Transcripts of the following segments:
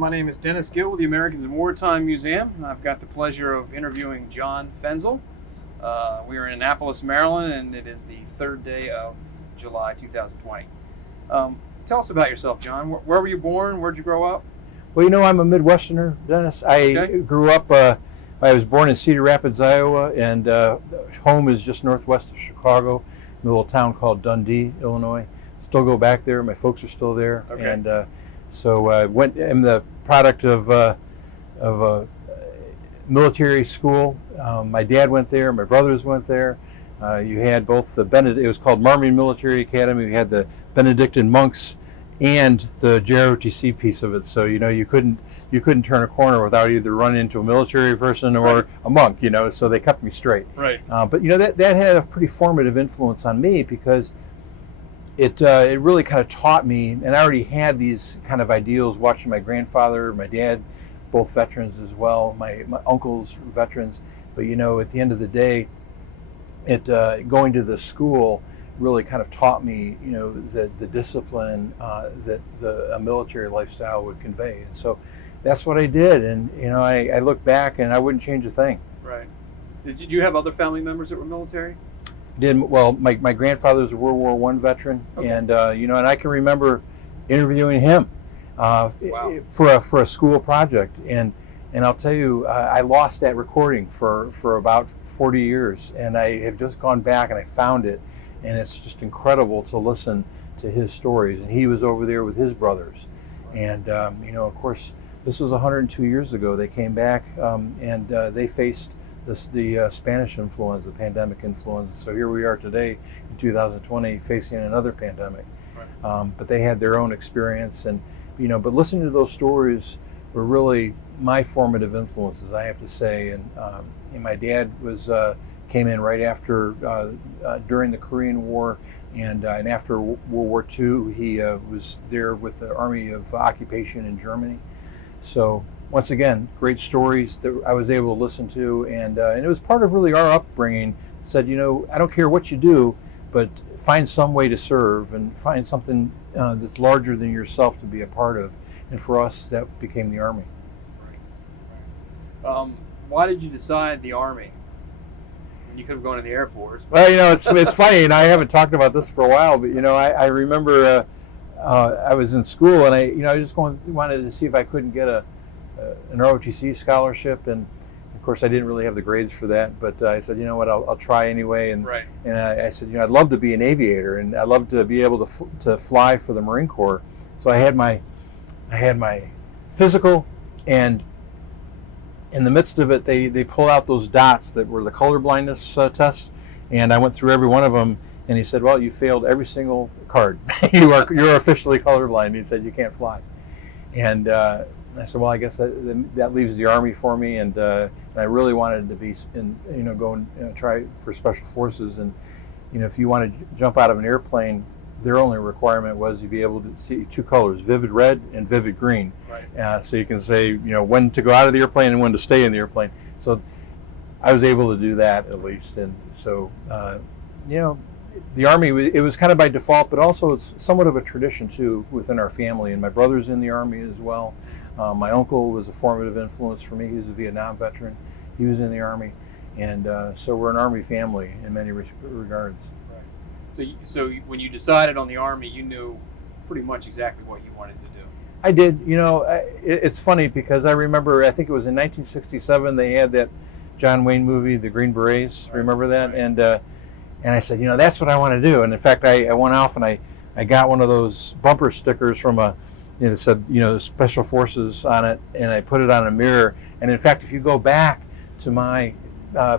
My name is Dennis Gill with the Americans in Wartime Museum, and I've got the pleasure of interviewing John Fenzel. We are in Annapolis, Maryland, and it is the third day of July 2020. Tell us about yourself, John. Where were you born? Where'd you grow up? Well, I'm a Midwesterner, Dennis. I grew up, I was born in Cedar Rapids, Iowa, and home is just northwest of Chicago, in a little town called Dundee, Illinois. Still go back there. My folks are still there. Okay. And so I'm the product of a military school. My dad went there. My brothers went there. You had both it was called Marmion Military Academy. We had the Benedictine monks and the JROTC piece of it. So you couldn't turn a corner without either running into a military person or a monk. So they kept me straight. Right. But that had a pretty formative influence on me because it really kind of taught me, and I already had these kind of ideals watching my grandfather, my dad, both veterans as well, my uncles veterans. But at the end of the day, going to the school really kind of taught me, the discipline that a military lifestyle would convey. And so that's what I did. And, I look back and I wouldn't change a thing. Right. Did you have other family members that were military? Well, my grandfather was a World War I veteran. Okay. And, and I can remember interviewing him Wow. for a school project. And I'll tell you, I lost that recording for about 40 years. And I have just gone back and I found it. And it's just incredible to listen to his stories. And he was over there with his brothers. And, of course, this was 102 years ago. They came back and they faced the Spanish influenza, the pandemic influenza. So here we are today in 2020 facing another pandemic. Right. But they had their own experience. And, but listening to those stories were really my formative influences, I have to say. And my dad came in right after, during the Korean War, and after World War II, he was there with the Army of Occupation in Germany. So once again, great stories that I was able to listen to, and it was part of really our upbringing. It said, I don't care what you do, but find some way to serve and find something that's larger than yourself to be a part of. And for us, that became the Army. Right. Why did you decide the Army? You could have gone to the Air Force. Well, it's funny, and I haven't talked about this for a while, but I remember I was in school, and I just wanted to see if I couldn't get an ROTC scholarship, and of course I didn't really have the grades for that, but I said, what, I'll try anyway, and right. And I said, I'd love to be an aviator, and I'd love to be able to fly for the Marine Corps. So I had my physical, and in the midst of it, they pulled out those dots that were the color blindness test, and I went through every one of them, and he said, well, you failed every single card. You're officially colorblind. He said, you can't fly. And I said, well, I guess that leaves the Army for me, and I really wanted to be go and try for Special Forces. And if you want to jump out of an airplane, their only requirement was to be able to see two colors, vivid red and vivid green. Right. So you can say, when to go out of the airplane and when to stay in the airplane. So I was able to do that at least. And so, the Army, it was kind of by default, but also it's somewhat of a tradition too within our family. And my brother's in the Army as well. My uncle was a formative influence for me. He was a Vietnam veteran. He was in the Army. And so we're an Army family in many regards. So when you decided on the Army, you knew pretty much exactly what you wanted to do. I did. It's funny because I remember, I think it was in 1967, they had that John Wayne movie, The Green Berets. Right. Remember that? Right. And I said, that's what I want to do. And in fact, I went off and I got one of those bumper stickers from it said, Special Forces on it, and I put it on a mirror. And in fact, if you go back to my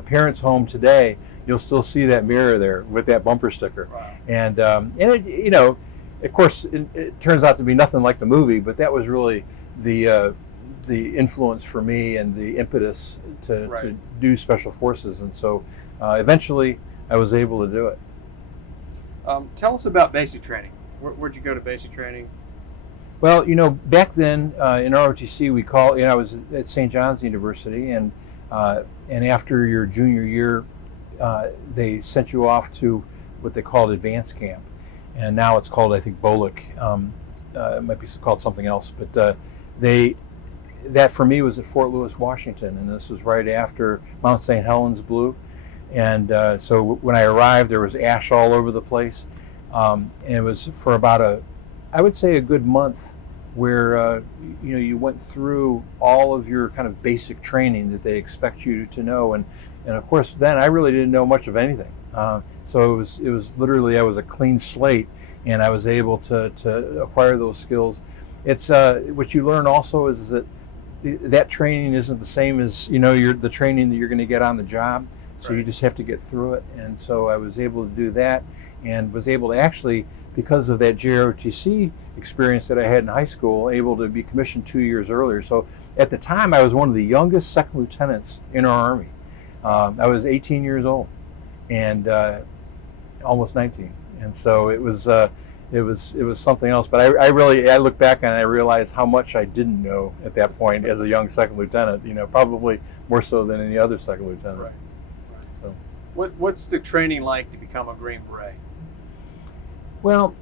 parents' home today, you'll still see that mirror there with that bumper sticker. Wow. And it, of course, it turns out to be nothing like the movie, but that was really the influence for me and the impetus to do Special Forces. And so eventually I was able to do it. Tell us about basic training. Where'd you go to basic training? Well, back then in ROTC, I was at St. John's University, and after your junior year, they sent you off to what they called advanced camp, and now it's called, I think, BOLIC. It might be called something else, but they that for me was at Fort Lewis, Washington, and this was right after Mount St. Helens blew. And so when I arrived, there was ash all over the place. And it was for about I would say a good month where you went through all of your kind of basic training that they expect you to know. And of course, then I really didn't know much of anything. So it was literally, I was a clean slate, and I was able to acquire those skills. It's what you learn also is that that training isn't the same as the training that you're going to get on the job. So Right. you just have to get through it. And so I was able to do that, and was able to actually, because of that JROTC experience that I had in high school, able to be commissioned 2 years earlier. So at the time, I was one of the youngest second lieutenants in our Army. I was 18 years old, and almost 19. And so it was something else. But I look back and I realize how much I didn't know at that point as a young second lieutenant. Probably more so than any other second lieutenant. Right. So. What's the training like to become a Green Beret? Well,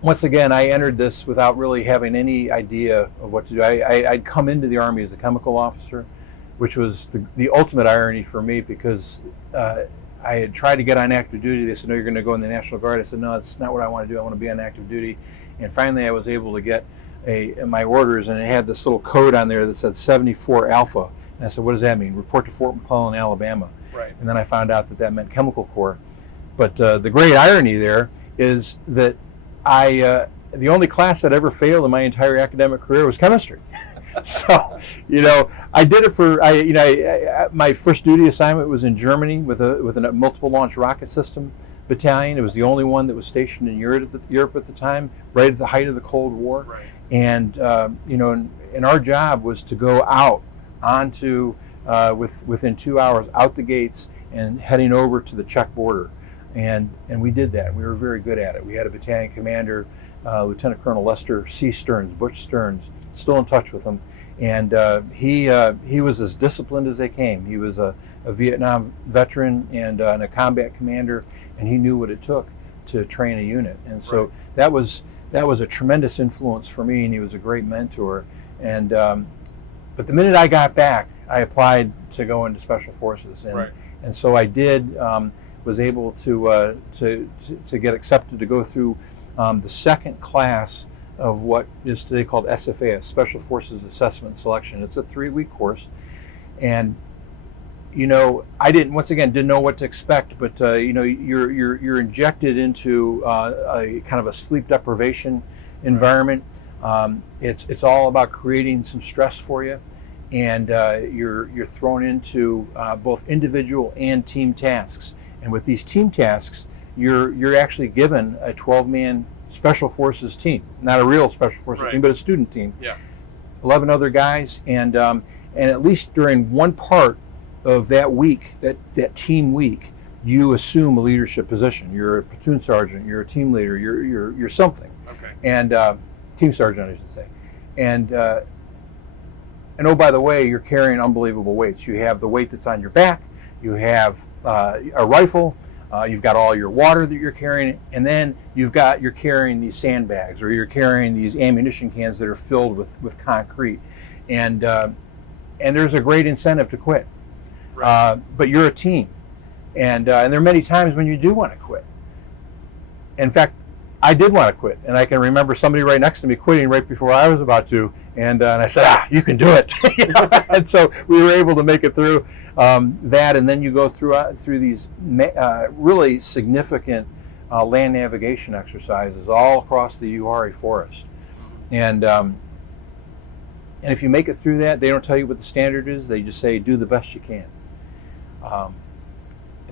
once again, I entered this without really having any idea of what to do. I'd come into the Army as a chemical officer, which was the ultimate irony for me, because I had tried to get on active duty. They said, no, you're going to go in the National Guard. I said, no, that's not what I want to do. I want to be on active duty. And finally, I was able to get my orders, and it had this little code on there that said 74 Alpha. And I said, what does that mean? Report to Fort McClellan, Alabama. Right. And then I found out that meant Chemical Corps. But the great irony there is that the only class that ever failed in my entire academic career was chemistry. So, I did it for my first duty assignment was in Germany with a multiple launch rocket system battalion. It was the only one that was stationed in Europe at the time, right at the height of the Cold War. Right. And and our job was to go out onto within 2 hours out the gates and heading over to the Czech border. And we did that. We were very good at it. We had a battalion commander, Lieutenant Colonel Lester C. Stearns, Butch Stearns, still in touch with him. And he was as disciplined as they came. He was a Vietnam veteran and a combat commander, and he knew what it took to train a unit. And so Right. that was a tremendous influence for me, and he was a great mentor. And but the minute I got back, I applied to go into Special Forces, and Right. and so I did. Was able to get accepted to go through the second class of what is today called SFAS, Special Forces Assessment and Selection. It's a 3-week course, and I didn't know what to expect, but you're injected into a kind of a sleep deprivation environment. It's all about creating some stress for you, and you're thrown into both individual and team tasks. And with these team tasks, you're actually given a 12-man Special Forces team, not a real Special Forces Right. team, but a student team. Yeah. 11 other guys, and at least during one part of that week, that team week, you assume a leadership position. You're a platoon sergeant, you're a team leader, you're something. Okay. And team sergeant, I should say. And oh, by the way, you're carrying unbelievable weights. You have the weight that's on your back. You have a rifle. You've got all your water that you're carrying, and then you're carrying these sandbags, or you're carrying these ammunition cans that are filled with concrete, and there's a great incentive to quit. Right. But you're a team, and there are many times when you do want to quit. In fact, I did want to quit, and I can remember somebody right next to me quitting right before I was about to, and I said, you can do it. And so we were able to make it through that, and then you go through these really significant land navigation exercises all across the Uwharrie Forest. And if you make it through that, they don't tell you what the standard is. They just say, do the best you can. And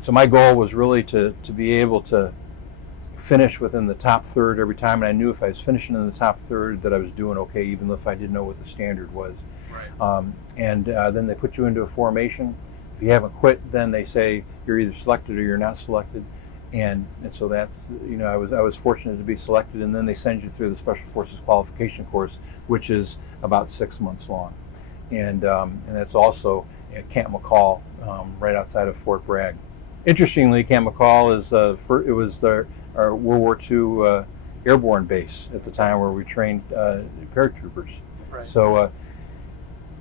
so my goal was really to be able to finish within the top third every time, and I knew if I was finishing in the top third that I was doing okay, even if I didn't know what the standard was. Right. And then they put you into a formation. If you haven't quit, then they say you're either selected or you're not selected. And so that's, I was fortunate to be selected, and then they send you through the Special Forces qualification course, which is about 6 months long. And that's also at Camp McCall, right outside of Fort Bragg. Interestingly, Camp McCall it was our World War II airborne base at the time, where we trained paratroopers. Right. Right. So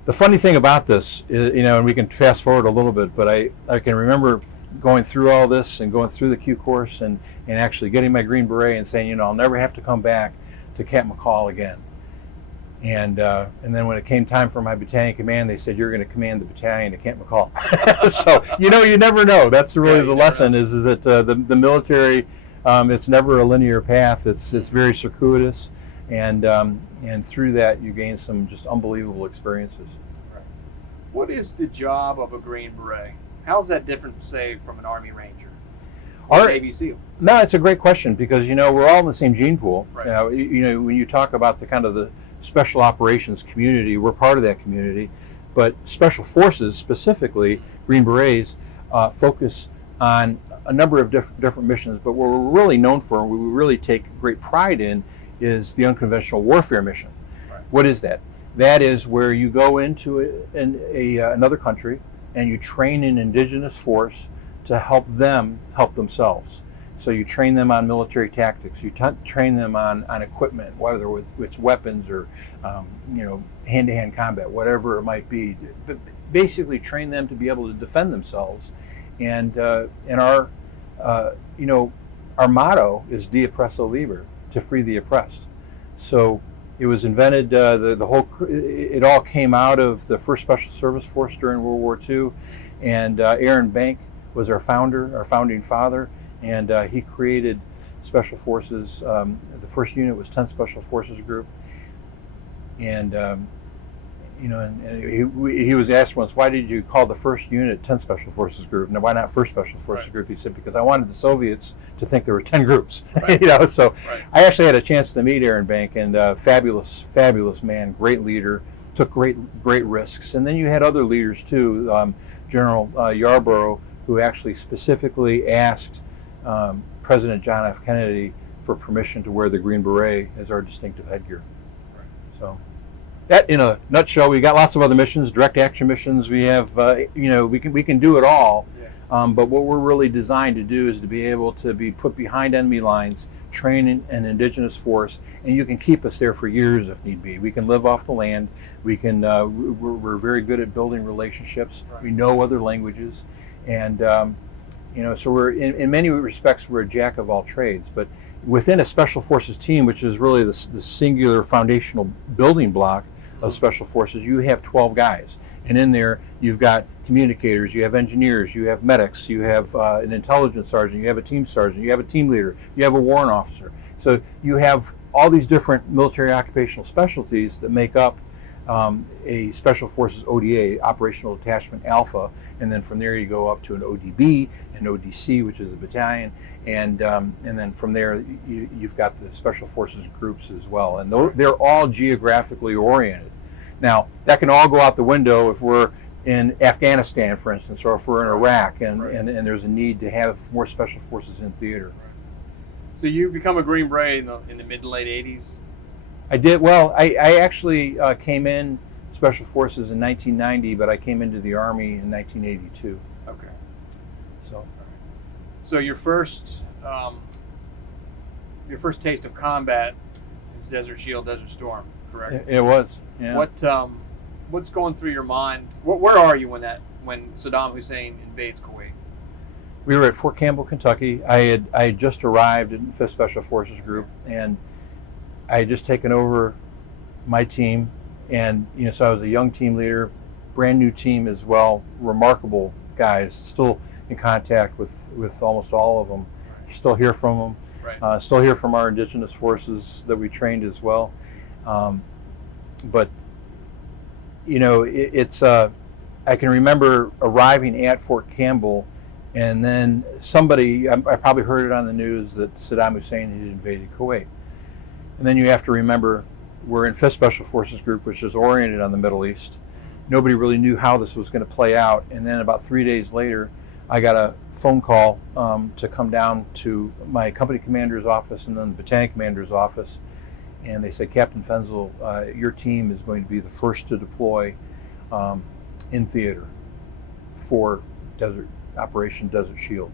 the funny thing about this is, and we can fast forward a little bit, but I can remember going through all this and going through the Q course and actually getting my Green Beret and saying, I'll never have to come back to Camp McCall again. And then when it came time for my battalion command, they said, you're going to command the battalion at Camp McCall. So, you never know. That's really the lesson is that the military, it's never a linear path. It's very circuitous. And through that, you gain some just unbelievable experiences. Right. What is the job of a Green Beret? How's that different, say, from an Army Ranger or Navy SEAL? No, it's a great question because, we're all in the same gene pool. Right. When you talk about the kind of the special operations community, we're part of that community. But special forces, specifically Green Berets, focus on a number of different missions. But what we're really known for, and we really take great pride in, is the unconventional warfare mission. Right. What is that? That is where you go into another country and you train an indigenous force to help them help themselves. So you train them on military tactics. You train them on equipment, whether it's weapons or hand-to-hand combat, whatever it might be. But basically, train them to be able to defend themselves. And our motto is "De oppresso liber," to free the oppressed. So it was invented. It all came out of the First Special Service Force during World War II, and Aaron Bank was our founding father. And he created Special Forces. The first unit was 10th Special Forces Group. And, he was asked once, why did you call the first unit 10th Special Forces Group? Now, why not First Special Forces Group? He said, because I wanted the Soviets to think there were 10 groups. Right. So right. I actually had a chance to meet Aaron Bank, and fabulous man, great leader, took great risks. And then you had other leaders too, General Yarborough, who actually specifically asked President John F. Kennedy for permission to wear the Green Beret as our distinctive headgear. Right. So that, in a nutshell, we got lots of other missions, direct action missions. We have, we can do it all. Yeah. But what we're really designed to do is to be able to be put behind enemy lines, train an indigenous force, and you can keep us there for years if need be. We can live off the land. We can. We're very good at building relationships. Right. We know other languages, and so we're in many respects we're a jack of all trades. But within a Special Forces team, which is really the singular foundational building block of Special Forces, you have 12 guys. And in there, you've got communicators, you have engineers, you have medics, you have an intelligence sergeant, you have a team sergeant, you have a team leader, you have a warrant officer. So you have all these different military occupational specialties that make up a Special Forces ODA, Operational Detachment Alpha, and then from there you go up to an ODB, an ODC, which is a battalion, and then from there you've got the Special Forces groups as well, and they're all geographically oriented. Now that can all go out the window if we're in Afghanistan, for instance, or if we're in Iraq, and there's a need to have more Special Forces in theater. Right. So you become a Green Beret in the mid to late 80s? I did. Well, I actually came in Special Forces in 1990, but I came into the Army in 1982. Okay. So your first taste of combat is Desert Shield, Desert Storm, correct? It was. Yeah. What's going through your mind? Where are you when Saddam Hussein invades Kuwait? We were at Fort Campbell, Kentucky. I had just arrived in 5th Special Forces Group, and I had just taken over my team, and so I was a young team leader, brand new team as well, remarkable guys, still in contact with almost all of them. Right. Still hear from them. Right. Still hear from our indigenous forces that we trained as well. But it's I can remember arriving at Fort Campbell, and then I probably heard it on the news that Saddam Hussein had invaded Kuwait. And then you have to remember we're in 5th Special Forces Group, which is oriented on the Middle East. Nobody really knew how this was going to play out. And then about 3 days later, I got a phone call to come down to my company commander's office and then the battalion commander's office. And they said, Captain Fenzel, your team is going to be the first to deploy in theater for Operation Desert Shield.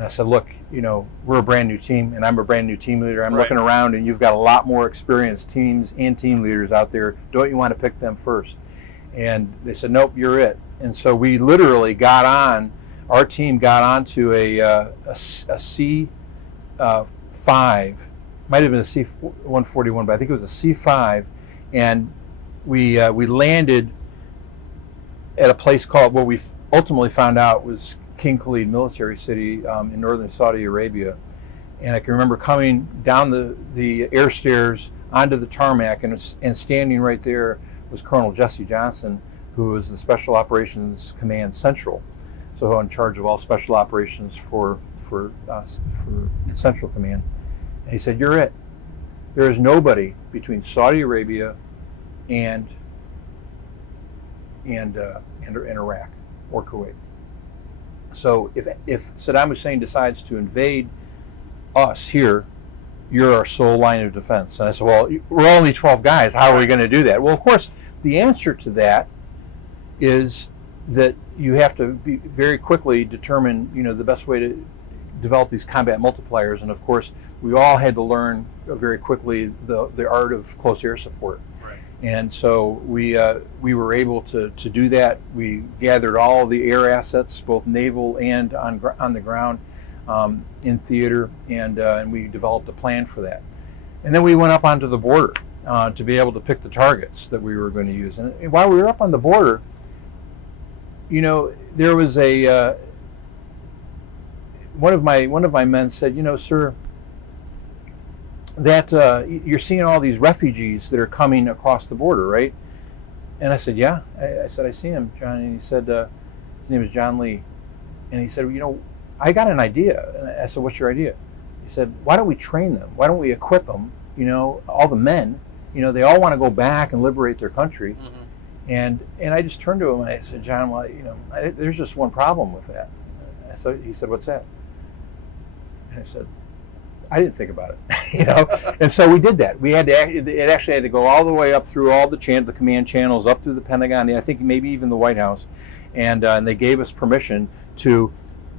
And I said, look, we're a brand new team, and I'm a brand new team leader. I'm Right. looking around, and you've got a lot more experienced teams and team leaders out there. Don't you want to pick them first? And they said, nope, you're it. And so we literally our team got onto a C5, might have been a C141, but I think it was a C5, and we landed at a place called, what we ultimately found out was King Khalid military city in northern Saudi Arabia. And I can remember coming down the air stairs onto the tarmac, and standing right there was Colonel Jesse Johnson, who was the Special Operations Command Central, so in charge of all special operations for Central Command. And he said, you're it. There is nobody between Saudi Arabia and Iraq or Kuwait. So if Saddam Hussein decides to invade us here, you're our sole line of defense. And I said, well, we're only 12 guys. How are we going to do that? Well, of course, the answer to that is that you have to be very quickly determine, the best way to develop these combat multipliers. And of course, we all had to learn very quickly the art of close air support. Right. And so we were able to do that. We gathered all the air assets, both naval and on the ground, in theater, and we developed a plan for that. And then we went up onto the border to be able to pick the targets that we were going to use. And while we were up on the border, there was one of my men said, sir, that you're seeing all these refugees that are coming across the border, right? And I said, yeah. I said, I see him, John. And he said, his name is John Lee. And he said, I got an idea. And I said, what's your idea? He said, why don't we train them? Why don't we equip them? All the men, they all want to go back and liberate their country. Mm-hmm. And I just turned to him and I said, John, well, there's just one problem with that. He said, what's that? And I said, I didn't think about it, And so we did that. It actually had to go all the way up through all the command channels, up through the Pentagon, I think maybe even the White House, and they gave us permission to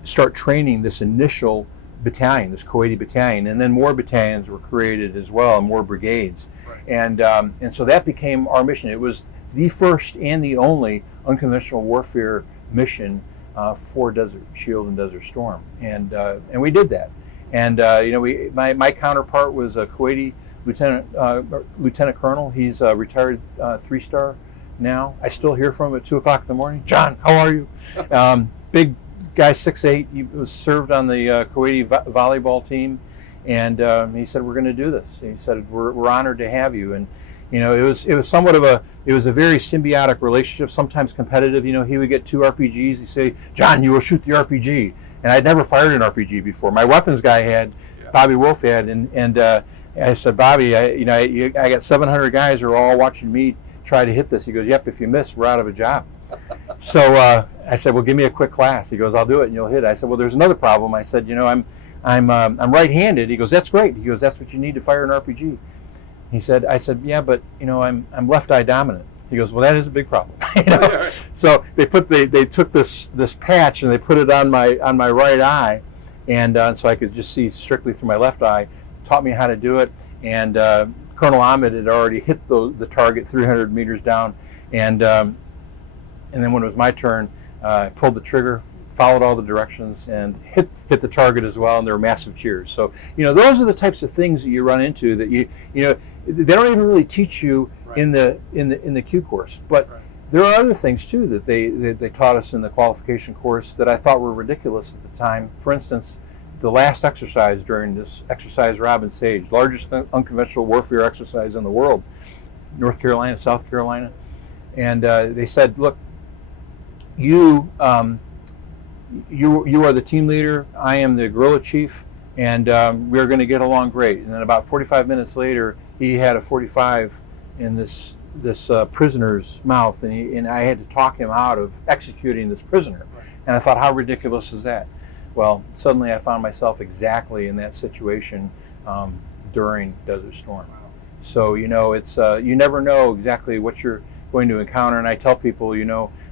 start training this initial battalion, this Kuwaiti battalion, and then more battalions were created as well, and more brigades, right. And so that became our mission. It was the first and the only unconventional warfare mission for Desert Shield and Desert Storm, and we did that. And my counterpart was a Kuwaiti lieutenant colonel. He's a retired 3-star now. I still hear from him at 2:00 in the morning. John, how are you? Big guy, 6'8". He was served on the Kuwaiti volleyball team, and he said, "We're going to do this." He said, "We're honored to have you." And it was somewhat of a very symbiotic relationship. Sometimes competitive. He would get 2 RPGs. He'd say, "John, you will shoot the RPG." And I'd never fired an RPG before. My weapons guy had, Bobby Wolf had, and I said, Bobby, I got 700 guys who are all watching me try to hit this. He goes, "Yep, if you miss, we're out of a job." So I said, "Well, give me a quick class." He goes, "I'll do it, and you'll hit it." I said, "Well, there's another problem." I said, I'm right-handed." He goes, "That's great." He goes, "That's what you need to fire an RPG." I said, "Yeah, but I'm left eye dominant." He goes, "Well, that is a big problem." So they took this patch and they put it on my right eye, and so I could just see strictly through my left eye. Taught me how to do it, and Colonel Ahmed had already hit the target 300 meters down, and then when it was my turn, I pulled the trigger, followed all the directions, and hit the target as well, and there were massive cheers. So those are the types of things that you run into that they don't even really teach you in the Q course, but there are other things too that they taught us in the qualification course that I thought were ridiculous at the time. For instance, the last exercise during this exercise Robin Sage, largest unconventional warfare exercise in the world, North Carolina, South Carolina, and they said, "Look, you are the team leader. I am the guerrilla chief, and we're going to get along great." And then about 45 minutes later, he had a 45 in this prisoner's mouth, and I had to talk him out of executing this prisoner. Right. And I thought, how ridiculous is that? Well, suddenly I found myself exactly in that situation during Desert Storm. Wow. So it's you never know exactly what you're going to encounter. And I tell people,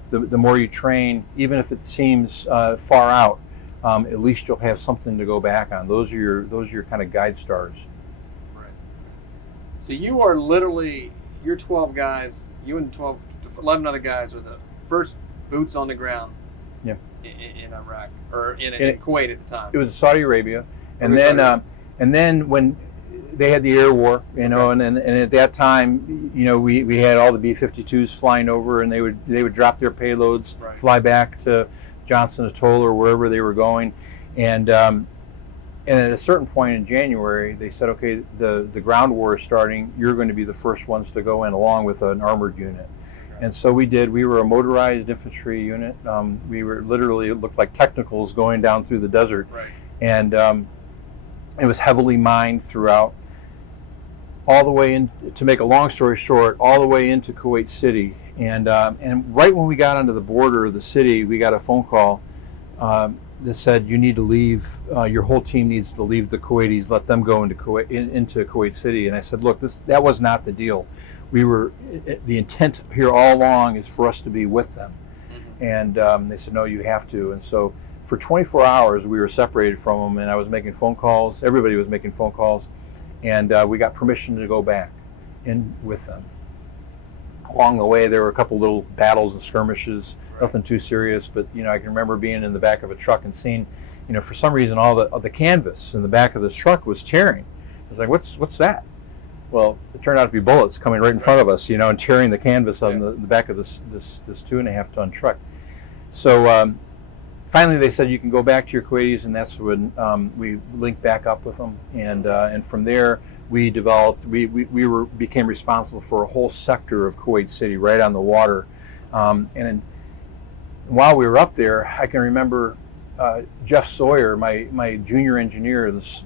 the more you train, even if it seems far out, at least you'll have something to go back on. Those are your kind of guide stars. Right. So you are literally, you're 12 guys, you and 11 other guys are the first boots on the ground. Yeah. In Iraq or in Kuwait at the time. It was Saudi Arabia, and then when they had the air war, and at that time, we had all the B-52s flying over, and they would drop their payloads, fly back to Johnson Atoll or wherever they were going, and at a certain point in January, they said, okay, the ground war is starting. You're going to be the first ones to go in, along with an armored unit. And so we did. We were a motorized infantry unit. We were literally, it looked like technicals going down through the desert. Right. And it was heavily mined throughout, all the way in, to make a long story short, all the way into Kuwait City. And right when we got onto the border of the city, we got a phone call that said, you need to leave, your whole team needs to leave the Kuwaitis, let them go into Kuwait City. And I said, look, that was not the deal. The intent here all along is for us to be with them. Mm-hmm. And they said, no, you have to. And so for 24 hours, we were separated from them, and I was making phone calls. Everybody was making phone calls. And we got permission to go back in with them. Along the way, there were a couple little battles and skirmishes, nothing too serious. But, I can remember being in the back of a truck and seeing, for some reason, all the canvas in the back of this truck was tearing. I was like, what's that? Well, it turned out to be bullets coming right in front of us, and tearing the canvas on the back of this 2.5-ton truck. So finally, they said you can go back to your Kuwaitis, and that's when we linked back up with them, and from there we developed. We became responsible for a whole sector of Kuwait City, right on the water, and while we were up there, I can remember Jeff Sawyer, my junior engineer, this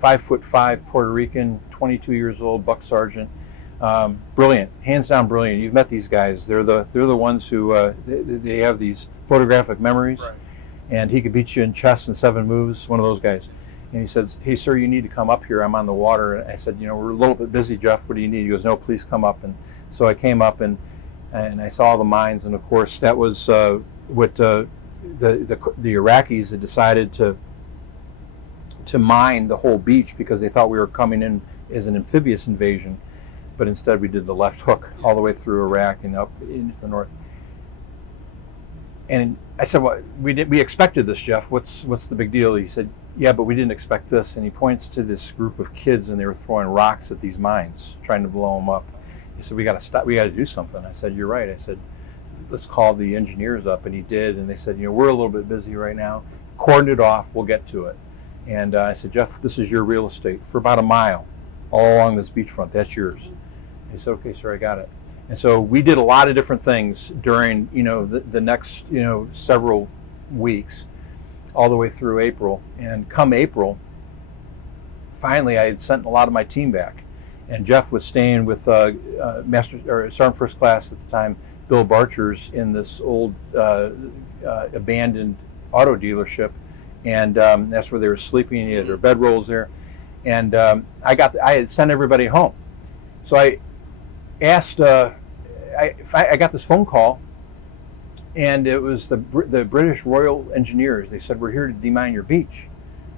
5'5" Puerto Rican, 22 years old, buck sergeant, brilliant, hands down brilliant. You've met these guys. They're the ones who they have these photographic memories, and he could beat you in chess in 7 moves. One of those guys. And he said, "Hey, sir, you need to come up here. I'm on the water." And I said, "We're a little bit busy, Jeff. What do you need?" He goes, "No, please come up." And so I came up and I saw the mines, and of course that was what the Iraqis had decided to mine the whole beach, because they thought we were coming in as an amphibious invasion, but instead we did the left hook all the way through Iraq and up into the north. And I said, "Well, we expected this, Jeff. What's the big deal?" He said, "Yeah, but we didn't expect this." And he points to this group of kids, and they were throwing rocks at these mines, trying to blow them up. He said, "We got to stop. We got to do something." I said, "You're right." I said, "Let's call the engineers up," and he did. And they said, "We're a little bit busy right now. Cordon it off. We'll get to it." And I said, "Jeff, this is your real estate for about a mile, all along this beachfront. That's yours." He said, "Okay, sir, I got it." And so we did a lot of different things during, the next, several weeks, all the way through April. And come April, finally, I had sent a lot of my team back, and Jeff was staying with Sergeant First Class at the time, Bill Barchers, in this old abandoned auto dealership. And that's where they were sleeping. He had their bedrolls there, and I had sent everybody home. So I asked, I got this phone call, and it was the British Royal Engineers. They said, "We're here to demine your beach."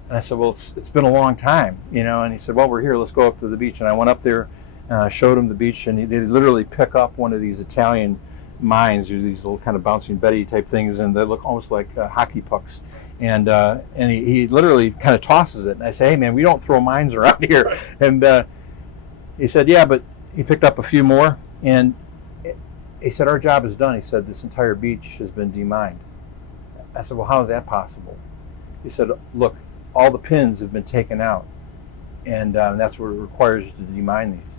And I said, "Well, it's been a long time, And he said, "Well, we're here. Let's go up to the beach." And I went up there, and I showed him the beach, and they literally pick up one of these Italian mines, these little kind of bouncing Betty type things, and they look almost like hockey pucks. And he literally kind of tosses it. And I say, "Hey, man, we don't throw mines around here." And he said, "Yeah," but he picked up a few more. And he said, "Our job is done." He said, "This entire beach has been demined." I said, "Well, how is that possible?" He said, "Look, all the pins have been taken out. And that's what it requires to demine these."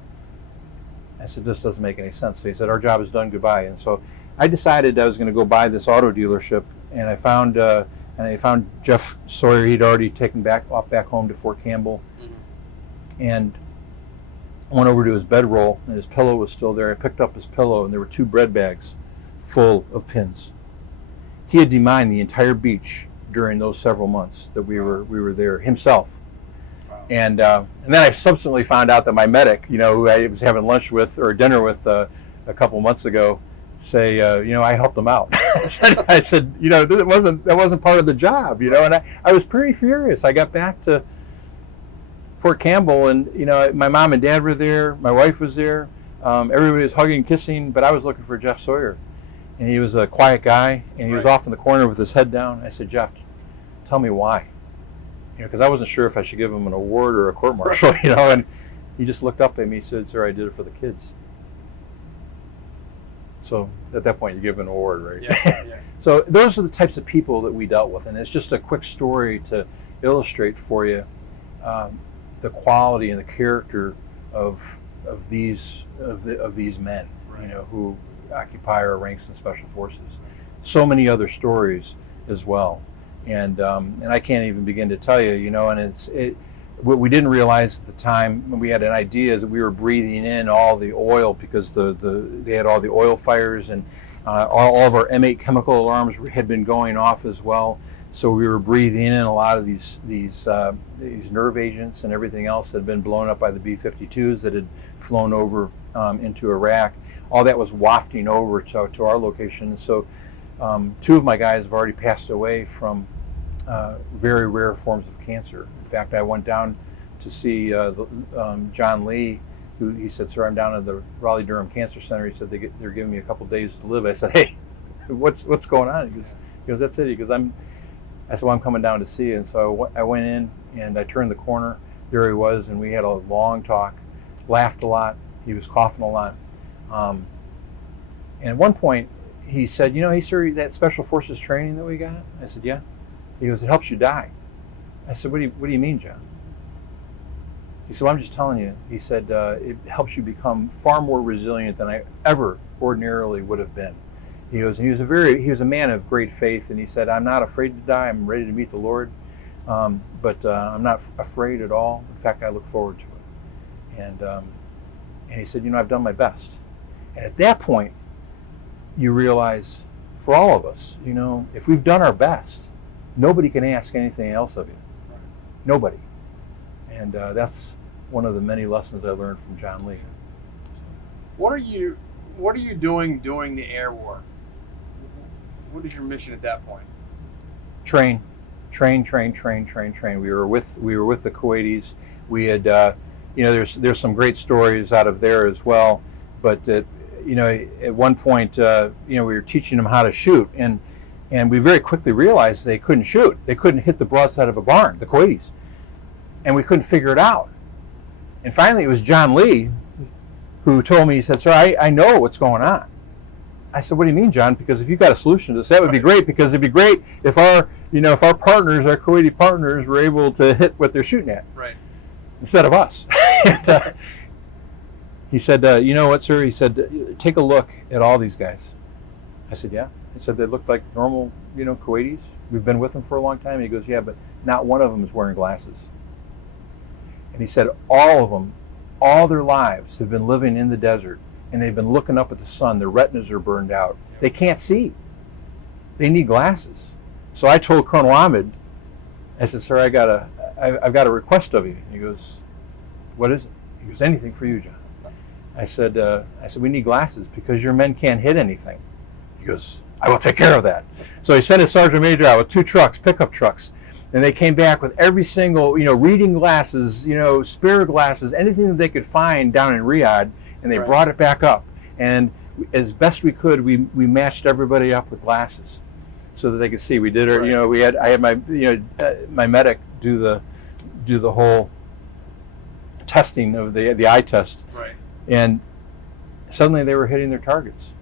I said, "This doesn't make any sense." So he said, "Our job is done. Goodbye." And so I decided I was going to go buy this auto dealership. And I found Jeff Sawyer. He'd already taken back home to Fort Campbell, and went over to his bedroll, and his pillow was still there. I picked up his pillow, and there were 2 bread bags full of pins. He had demined the entire beach during those several months that we were there himself. Wow. And then I subsequently found out that my medic, who I was having lunch with or dinner with a couple months ago, say, I helped them out. I said, that wasn't part of the job, and I was pretty furious. I got back to Fort Campbell, and my mom and dad were there, my wife was there, everybody was hugging and kissing, but I was looking for Jeff Sawyer, and he was a quiet guy, and he was off in the corner with his head down. I said, Jeff, tell me why, because I wasn't sure if I should give him an award or a court-martial, and he just looked up at me and said, sir, I did it for the kids. So at that point, you give an award, right? Yeah. So those are the types of people that we dealt with, and it's just a quick story to illustrate for you the quality and the character of these men, who occupy our ranks in special forces. So many other stories as well, and I can't even begin to tell you, and what we didn't realize at the time when we had an idea is that we were breathing in all the oil because they had all the oil fires, and all of our M8 chemical alarms had been going off as well. So we were breathing in a lot of these nerve agents and everything else that had been blown up by the B-52s that had flown over into Iraq. All that was wafting over to our location. So two of my guys have already passed away from very rare forms of cancer. In fact, I went down to see John Lee, who he said, sir, I'm down at the Raleigh-Durham Cancer Center. He said they're giving me a couple days to live. I said, hey, what's going on? He goes, that's it. He goes, I said, well, I'm coming down to see you. And so I went in and I turned the corner. There he was, and we had a long talk, laughed a lot. He was coughing a lot. And at one point, he said, hey, sir, that Special Forces training that we got? I said, yeah. He goes, it helps you die. I said, what do you mean, John? He said, well, I'm just telling you. He said, it helps you become far more resilient than I ever ordinarily would have been. He goes, and he was a man of great faith, and he said, I'm not afraid to die. I'm ready to meet the Lord, but I'm not afraid at all. In fact, I look forward to it. And he said, I've done my best. And at that point, you realize, for all of us, if we've done our best, nobody can ask anything else of you. Nobody. And that's one of the many lessons I learned from John Lee. What are you doing during the air war? What is your mission at that point? Train. We were with the Kuwaitis. We had, there's some great stories out of there as well. But at one point, we were teaching them how to shoot, and we very quickly realized they couldn't shoot. They couldn't hit the broadside of a barn, the Kuwaitis, and we couldn't figure it out. And finally, it was John Lee who told me. He said, "Sir, I know what's going on." I said, "What do you mean, John? Because if you've got a solution to this, that would be great. Because it'd be great if our partners, our Kuwaiti partners, were able to hit what they're shooting at, right, instead of us." And, he said, "You know what, sir?" He said, "Take a look at all these guys." I said, "Yeah." He said, "They look like normal, Kuwaitis. We've been with them for a long time." And he goes, "Yeah, but not one of them is wearing glasses." And he said, all of them, all their lives have been living in the desert, and they've been looking up at the sun. Their retinas are burned out. They can't see. They need glasses. So I told Colonel Ahmed, I said, "Sir, I've got a request of you." He goes, "What is it?" He goes, "Anything for you, John." I said, "We need glasses because your men can't hit anything." He goes, "I will take care of that." So he sent his sergeant major out with 2 trucks, pickup trucks, and they came back with every single, reading glasses, spare glasses, anything that they could find down in Riyadh, and they brought it back up. And as best we could, we matched everybody up with glasses so that they could see. We did our, I had my, my medic do the whole testing of the eye test. Right. And suddenly they were hitting their targets.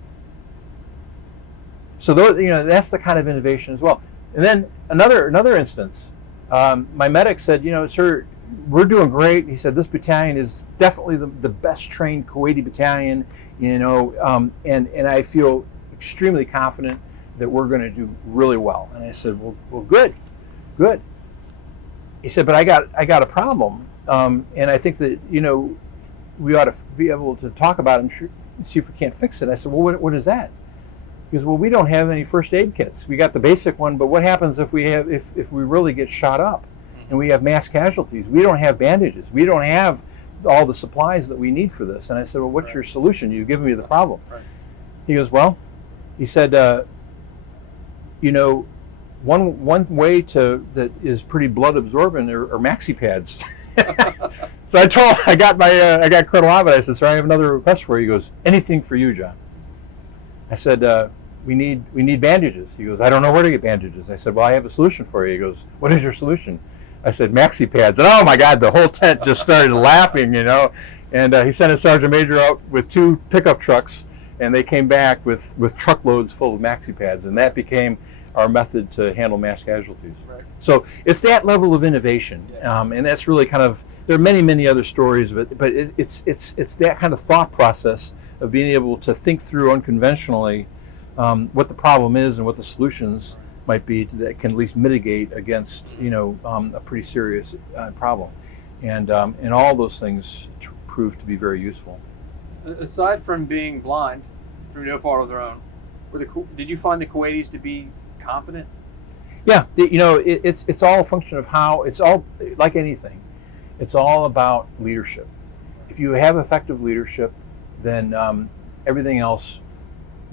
So that's the kind of innovation as well. And then another instance, my medic said, "Sir, we're doing great." He said, "This battalion is definitely the best trained Kuwaiti battalion, and I feel extremely confident that we're going to do really well." And I said, "Well, good." He said, "But I got a problem, and I think that we ought to be able to talk about it and see if we can't fix it." I said, "Well, what is that?" He goes, "Well, we don't have any first aid kits. We got the basic one, but what happens if we really get shot up and we have mass casualties? We don't have bandages. We don't have all the supplies that we need for this." And I said, "Well, what's your solution? You've given me the problem." Right. He goes, "Well, He said, one way that is pretty blood absorbent are maxi pads. So I got Colonel Abbott. I said, sir, I have another request for you. He goes, anything for you, John. I said, we need bandages. He goes, I don't know where to get bandages. I said, well, I have a solution for you. He goes, what is your solution? I said, maxi pads. And oh my God, the whole tent just started laughing, And he sent a sergeant major out with 2 pickup trucks, and they came back with truckloads full of maxi pads, and that became our method to handle mass casualties. Right. So it's that level of innovation, and that's really kind of. There are many other stories, but it's that kind of thought process of being able to think through unconventionally what the problem is and what the solutions might be that can at least mitigate against a pretty serious problem, and all those things prove to be very useful. Aside from being blind through no fault of their own, did you find the Kuwaitis to be competent? Yeah, it's all a function of how. It's all like anything. It's all about leadership. If you have effective leadership, then everything else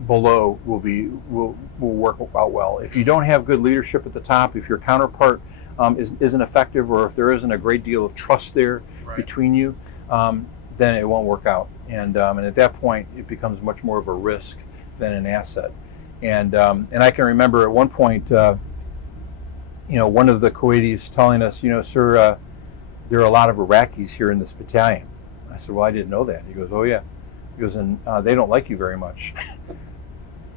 below will work out well. If you don't have good leadership at the top, if your counterpart isn't effective, or if there isn't a great deal of trust there between you, then it won't work out. And at that point, it becomes much more of a risk than an asset. And I can remember at one point, one of the Kuwaitis telling us, sir, there are a lot of Iraqis here in this battalion. I said, well, I didn't know that. He goes, oh yeah. He goes, and they don't like you very much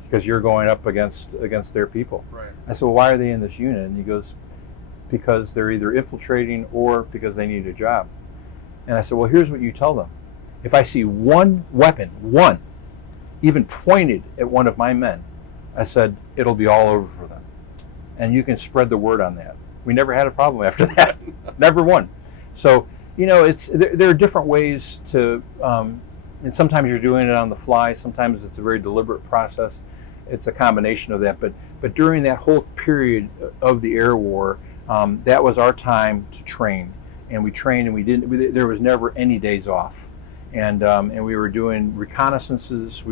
because you're going up against their people. Right. I said, well, why are they in this unit? And he goes, because they're either infiltrating or because they need a job. And I said, well, here's what you tell them. If I see one weapon, even pointed at one of my men, I said, it'll be all over for them. And you can spread the word on that. We never had a problem after that. Never one. So, there are different ways to, and sometimes you're doing it on the fly. Sometimes it's a very deliberate process. It's a combination of that. But during that whole period of the air war, that was our time to train. And we trained, and there was never any days off. And we were doing reconnaissances.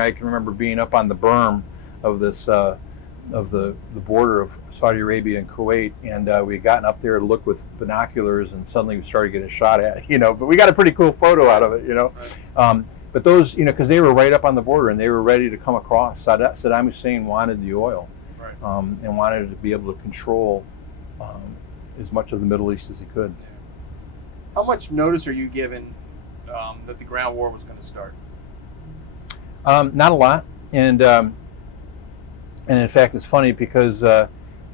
I can remember being up on the berm of this of the border of Saudi Arabia and Kuwait, and we had gotten up there to look with binoculars, and suddenly we started getting shot at. But we got a pretty cool photo out of it. Right. But those, because they were right up on the border and they were ready to come across. Saddam Hussein wanted the oil, right. And wanted to be able to control as much of the Middle East as he could. How much notice are you given that the ground war was going to start? Not a lot, and in fact, it's funny because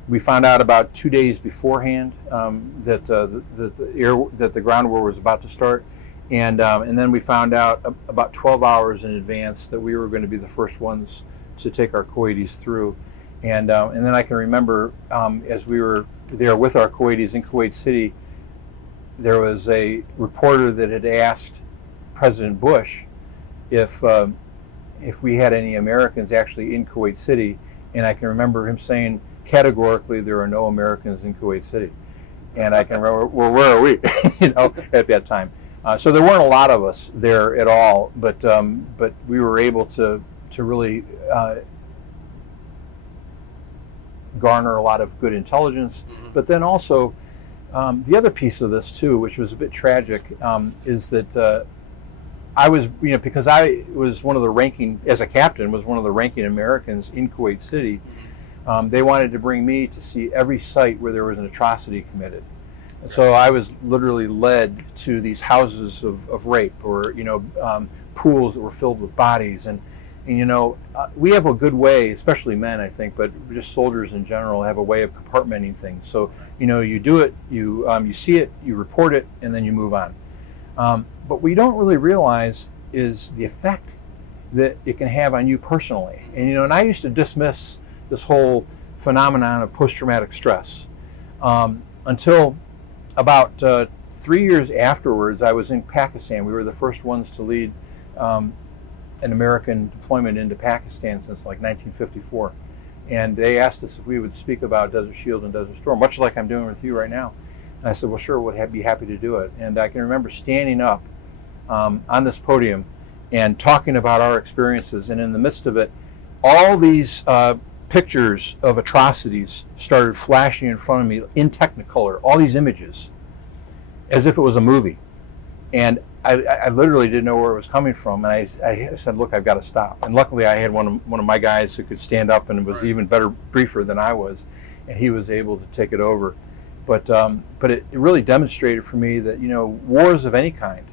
we found out about 2 days beforehand that the ground war was about to start, and then we found out about 12 hours in advance that we were going to be the first ones to take our Kuwaitis through, and then I can remember as we were there with our Kuwaitis in Kuwait City, there was a reporter that had asked President Bush if we had any Americans actually in Kuwait City, and I can remember him saying categorically there are no Americans in Kuwait City, and I can remember, well, where are we, at that time. So there weren't a lot of us there at all, but we were able to really garner a lot of good intelligence. Mm-hmm. But then also the other piece of this too, which was a bit tragic, is that I was, because I was one of the ranking, as a captain, was one of the ranking Americans in Kuwait City. They wanted to bring me to see every site where there was an atrocity committed. And so I was literally led to these houses of rape, or pools that were filled with bodies, and we have a good way, especially men, I think, but just soldiers in general have a way of compartmenting things. So you do it, you see it, you report it, and then you move on. But what we don't really realize is the effect that it can have on you personally. And I used to dismiss this whole phenomenon of post-traumatic stress until about 3 years afterwards. I was in Pakistan. We were the first ones to lead an American deployment into Pakistan since like 1954. And they asked us if we would speak about Desert Shield and Desert Storm, much like I'm doing with you right now. And I said, well, sure, would be happy to do it. And I can remember standing up on this podium and talking about our experiences. And in the midst of it, all these pictures of atrocities started flashing in front of me in Technicolor, all these images, as if it was a movie. And I literally didn't know where it was coming from, and I said, look, I've got to stop. And luckily I had one of my guys who could stand up and was even better briefer than I was, and he was able to take it over. But it really demonstrated for me that, you know, wars of any kind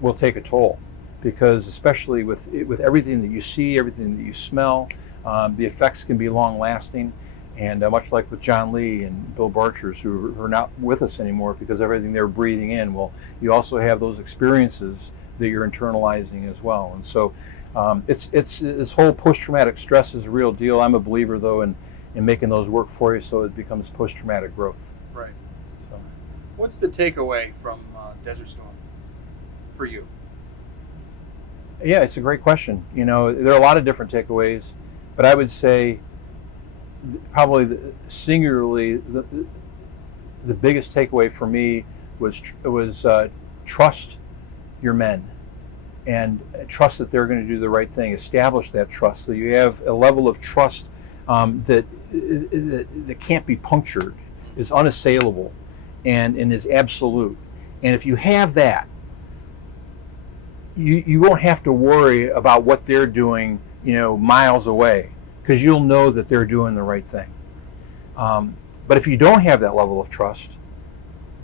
will take a toll, because especially with everything that you see, everything that you smell, the effects can be long lasting. And much like with John Lee and Bill Barchers, who are not with us anymore because everything they're breathing in, well, you also have those experiences that you're internalizing as well. And so it's this whole post-traumatic stress is a real deal. I'm a believer, though, in making those work for you so it becomes post-traumatic growth. Right. So, what's the takeaway from Desert Storm for you? yeah, it's a great question. You know, there are a lot of different takeaways, but I would say probably singularly the biggest takeaway for me was trust your men, and trust that they're going to do the right thing. Establish that trust, so you have a level of trust that can't be punctured, is unassailable, and is absolute. And if you have that, you won't have to worry about what they're doing, you know, miles away, because you'll know that they're doing the right thing. But if you don't have that level of trust,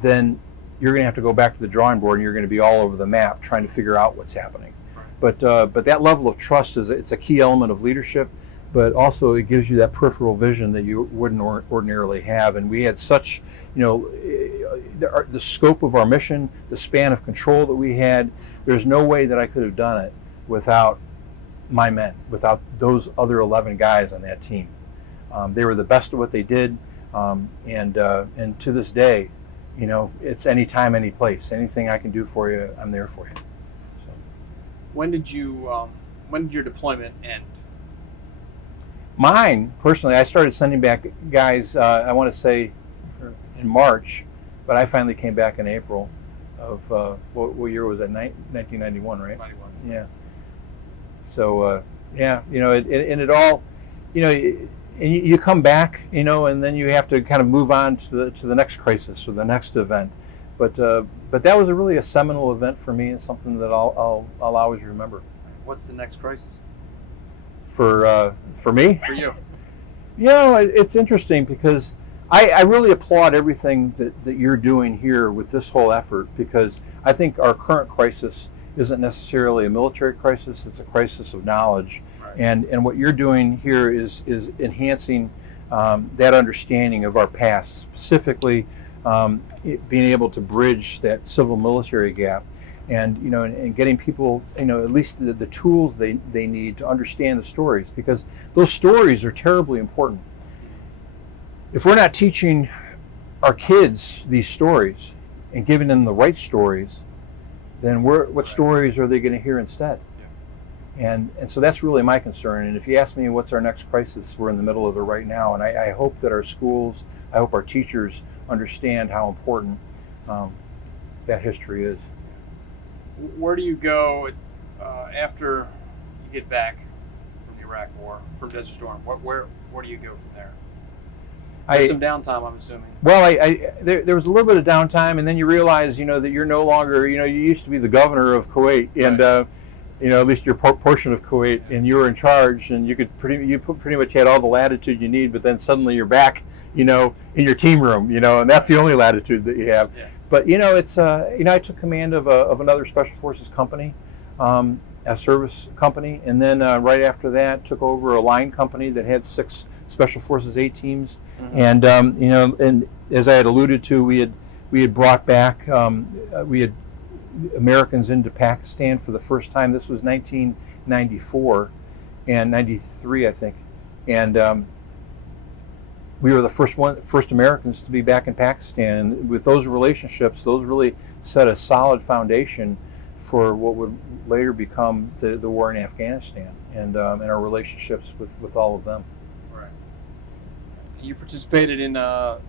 then you're going to have to go back to the drawing board, and you're going to be all over the map trying to figure out what's happening. But that level of trust it's a key element of leadership, but also it gives you that peripheral vision that you wouldn't ordinarily have. And we had such, you know, the scope of our mission, the span of control that we had. There's no way that I could have done it without my men, without those other 11 guys on that team. They were the best at what they did, and to this day, you know, it's anytime, any place. Anything I can do for you, I'm there for you. So, when did your deployment end? Mine, personally, I started sending back guys, I want to say in March, but I finally came back in April of, what year was that, 1991, right? 91. Yeah. So, yeah, you know, and it all, you know, and you come back, you know, and then you have to kind of move on to the next crisis or the next event. But that was really a seminal event for me, and something that I'll always remember. What's the next crisis? For me? For you? You know, it's interesting because I really applaud everything that you're doing here with this whole effort, because I think our current crisis isn't necessarily a military crisis, it's a crisis of knowledge. Right. And what you're doing here is enhancing that understanding of our past, specifically being able to bridge that civil-military gap, and you know, and getting people, you know, at least the tools they need to understand the stories, because those stories are terribly important. If we're not teaching our kids these stories and giving them the right stories, then what stories are they going to hear instead? Yeah. And so that's really my concern. And if you ask me what's our next crisis, we're in the middle of it right now. And I hope that our schools, I hope our teachers understand how important that history is. Where do you go after you get back from the Iraq War, from Desert Storm? Where do you go from there? There's some downtime, I'm assuming. Well, there was a little bit of downtime, and then you realize, you know, that you're no longer, you know, you used to be the governor of Kuwait, and you know, at least your portion of Kuwait, and you were in charge, and you pretty much had all the latitude you need. But then suddenly you're back, you know, in your team room, you know, and that's the only latitude that you have. Yeah. But you know, it's you know, I took command of another Special Forces company, a service company, and then right after that took over a line company that had 6 Special Forces A teams. Mm-hmm. And you know, and as I had alluded to, we had brought back we had Americans into Pakistan for the first time. This was 1994 and 93, I think, and we were the first Americans to be back in Pakistan. And with those relationships, those really set a solid foundation for what would later become the war in Afghanistan, and our relationships with all of them. Right. You participated in the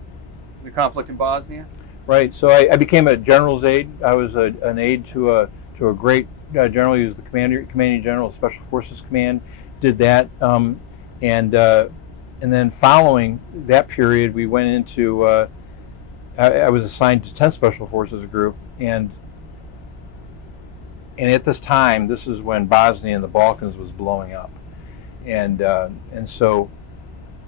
conflict in Bosnia? Right. So I became a general's aide. I was an aide to a great general. He was the commanding general of Special Forces Command. did that, and then following that period, we went into. I was assigned to 10th Special Forces group, and at this time, this is when Bosnia and the Balkans was blowing up, and so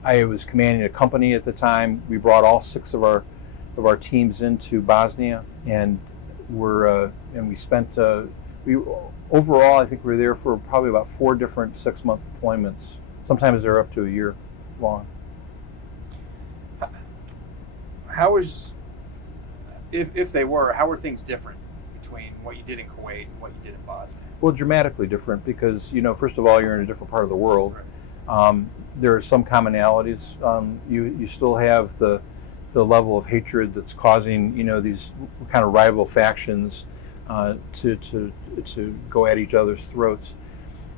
I was commanding a company at the time. We brought all 6 of our teams into Bosnia, and we spent overall, I think we were there for probably about 4 different 6-month deployments. Sometimes they're up to a year long. How was, if they were, how were things different between what you did in Kuwait and what you did in Bosnia? Well, dramatically different because, first of all, you're in a different part of the world. Right. There are some commonalities. You still have the level of hatred that's causing, these kind of rival factions to go at each other's throats.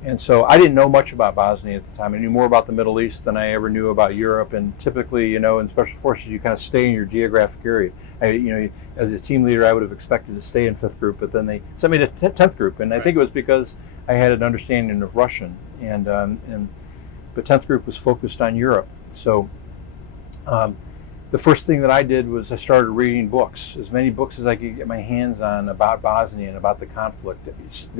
And so I didn't know much about Bosnia at the time. I knew more about the Middle East than I ever knew about Europe. And typically, in Special Forces, you kind of stay in your geographic area. As a team leader, I would have expected to stay in 5th Group, but then they sent me to 10th Group. And I think it was because I had an understanding of Russian. But 10th Group was focused on Europe. So the first thing that I did was I started reading books, as many books as I could get my hands on about Bosnia and about the conflict,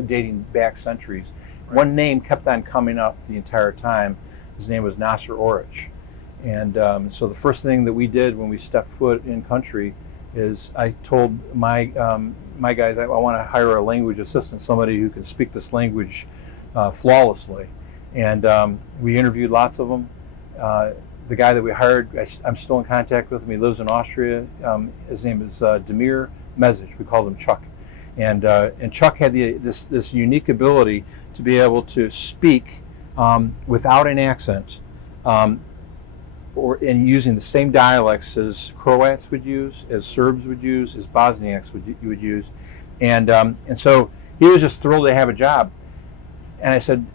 dating back centuries. Right. One name kept on coming up the entire time. His name was Nasser Oric. And so the first thing that we did when we stepped foot in country is I told my guys, I want to hire a language assistant, somebody who can speak this language flawlessly. And we interviewed lots of them. The guy that we hired, I'm still in contact with him. He lives in Austria. His name is Damir Mezic. We called him Chuck. And Chuck had this unique ability to be able to speak without an accent, and using the same dialects as Croats would use, as Serbs would use, as Bosniaks would use, and so he was just thrilled to have a job. And I said,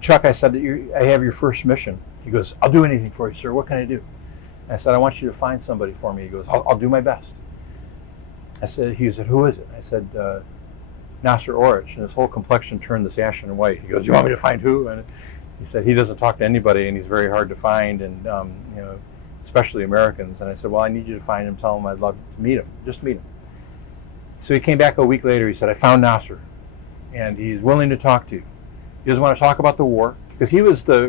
Chuck, I said, I have your first mission. He goes, I'll do anything for you, sir. What can I do? I said, I want you to find somebody for me. He goes, I'll do my best. He said, who is it? I said, Nasser Oric. And his whole complexion turned this ashen white. He goes, you want me to find who? And he said, he doesn't talk to anybody, and he's very hard to find, and especially Americans. And I said, well, I need you to find him. Tell him I'd love to meet him. Just meet him. So he came back a week later. He said, I found Nasser, and he's willing to talk to you. He doesn't want to talk about the war, because he was the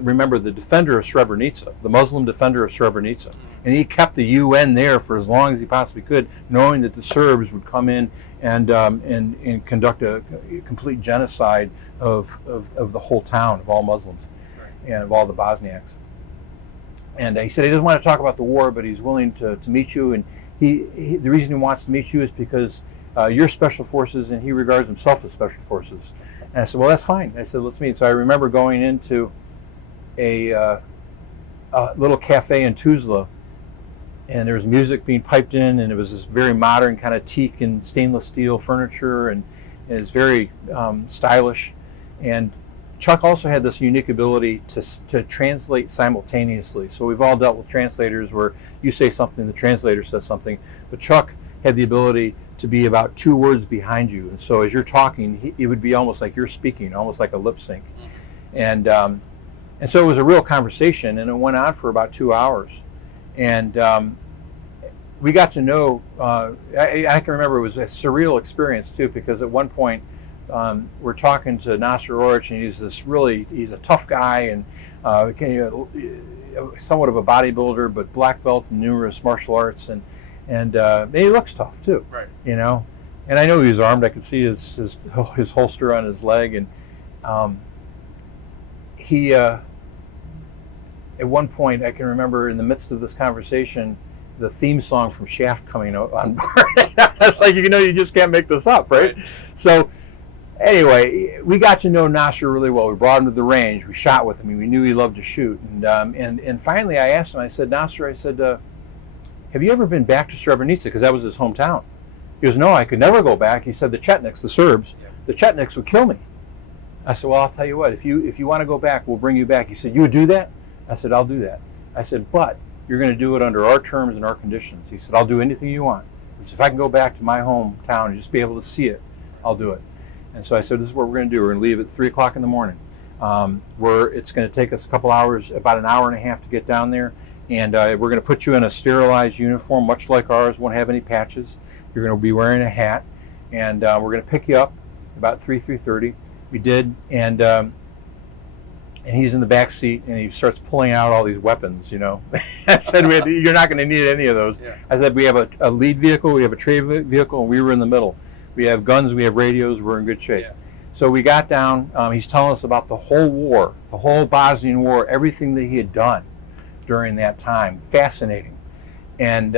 defender of Srebrenica, the Muslim defender of Srebrenica. And he kept the UN there for as long as he possibly could, knowing that the Serbs would come in and conduct a complete genocide of the whole town, of all Muslims, and of all the Bosniaks. And he said he doesn't want to talk about the war, but he's willing to meet you. And the reason he wants to meet you is because you're Special Forces, and he regards himself as Special Forces. And I said, well, that's fine. I said, let's meet. So I remember going into a little cafe in Tuzla, and there was music being piped in, and it was this very modern kind of teak and stainless steel furniture, and it was very stylish. And Chuck also had this unique ability to translate simultaneously. So we've all dealt with translators where you say something, the translator says something, but Chuck had the ability to be about 2 words behind you, and so as you're talking, it would be almost like you're speaking, almost like a lip sync. And so it was a real conversation, and it went on for about 2 hours. And we got to know, I can remember it was a surreal experience too, because at one point we're talking to Nasser Oric, and he's a tough guy, and somewhat of a bodybuilder, but black belt in numerous martial arts, and he looks tough too, right? And I know he was armed. I could see his holster on his leg, and he at one point, I can remember in the midst of this conversation, the theme song from Shaft coming on board. It's like, you just can't make this up, right? So anyway, we got to know Nasser really well. We brought him to the range. We shot with him. We knew he loved to shoot. And finally, I asked him. I said, Nasser, have you ever been back to Srebrenica? Because that was his hometown. He goes, no, I could never go back. He said, the Chetniks, the Serbs, the Chetniks would kill me. I said, well, I'll tell you what. If you want to go back, we'll bring you back. He said, you would do that? I said, I'll do that. I said, but you're going to do it under our terms and our conditions. He said, I'll do anything you want. He said, if I can go back to my hometown and just be able to see it, I'll do it. And so I said, this is what we're going to do. We're going to leave at 3 o'clock in the morning. It's going to take us a couple hours, about an hour and a half to get down there, and we're going to put you in a sterilized uniform, much like ours. Won't have any patches. You're going to be wearing a hat, and we're going to pick you up about 3:30. We did, and he's in the back seat, and he starts pulling out all these weapons. I said, "You're not going to need any of those." Yeah. I said, "We have a lead vehicle, we have a trade vehicle, and we were in the middle. We have guns, we have radios. We're in good shape." Yeah. So we got down. He's telling us about the whole war, the whole Bosnian war, everything that he had done during that time. Fascinating. And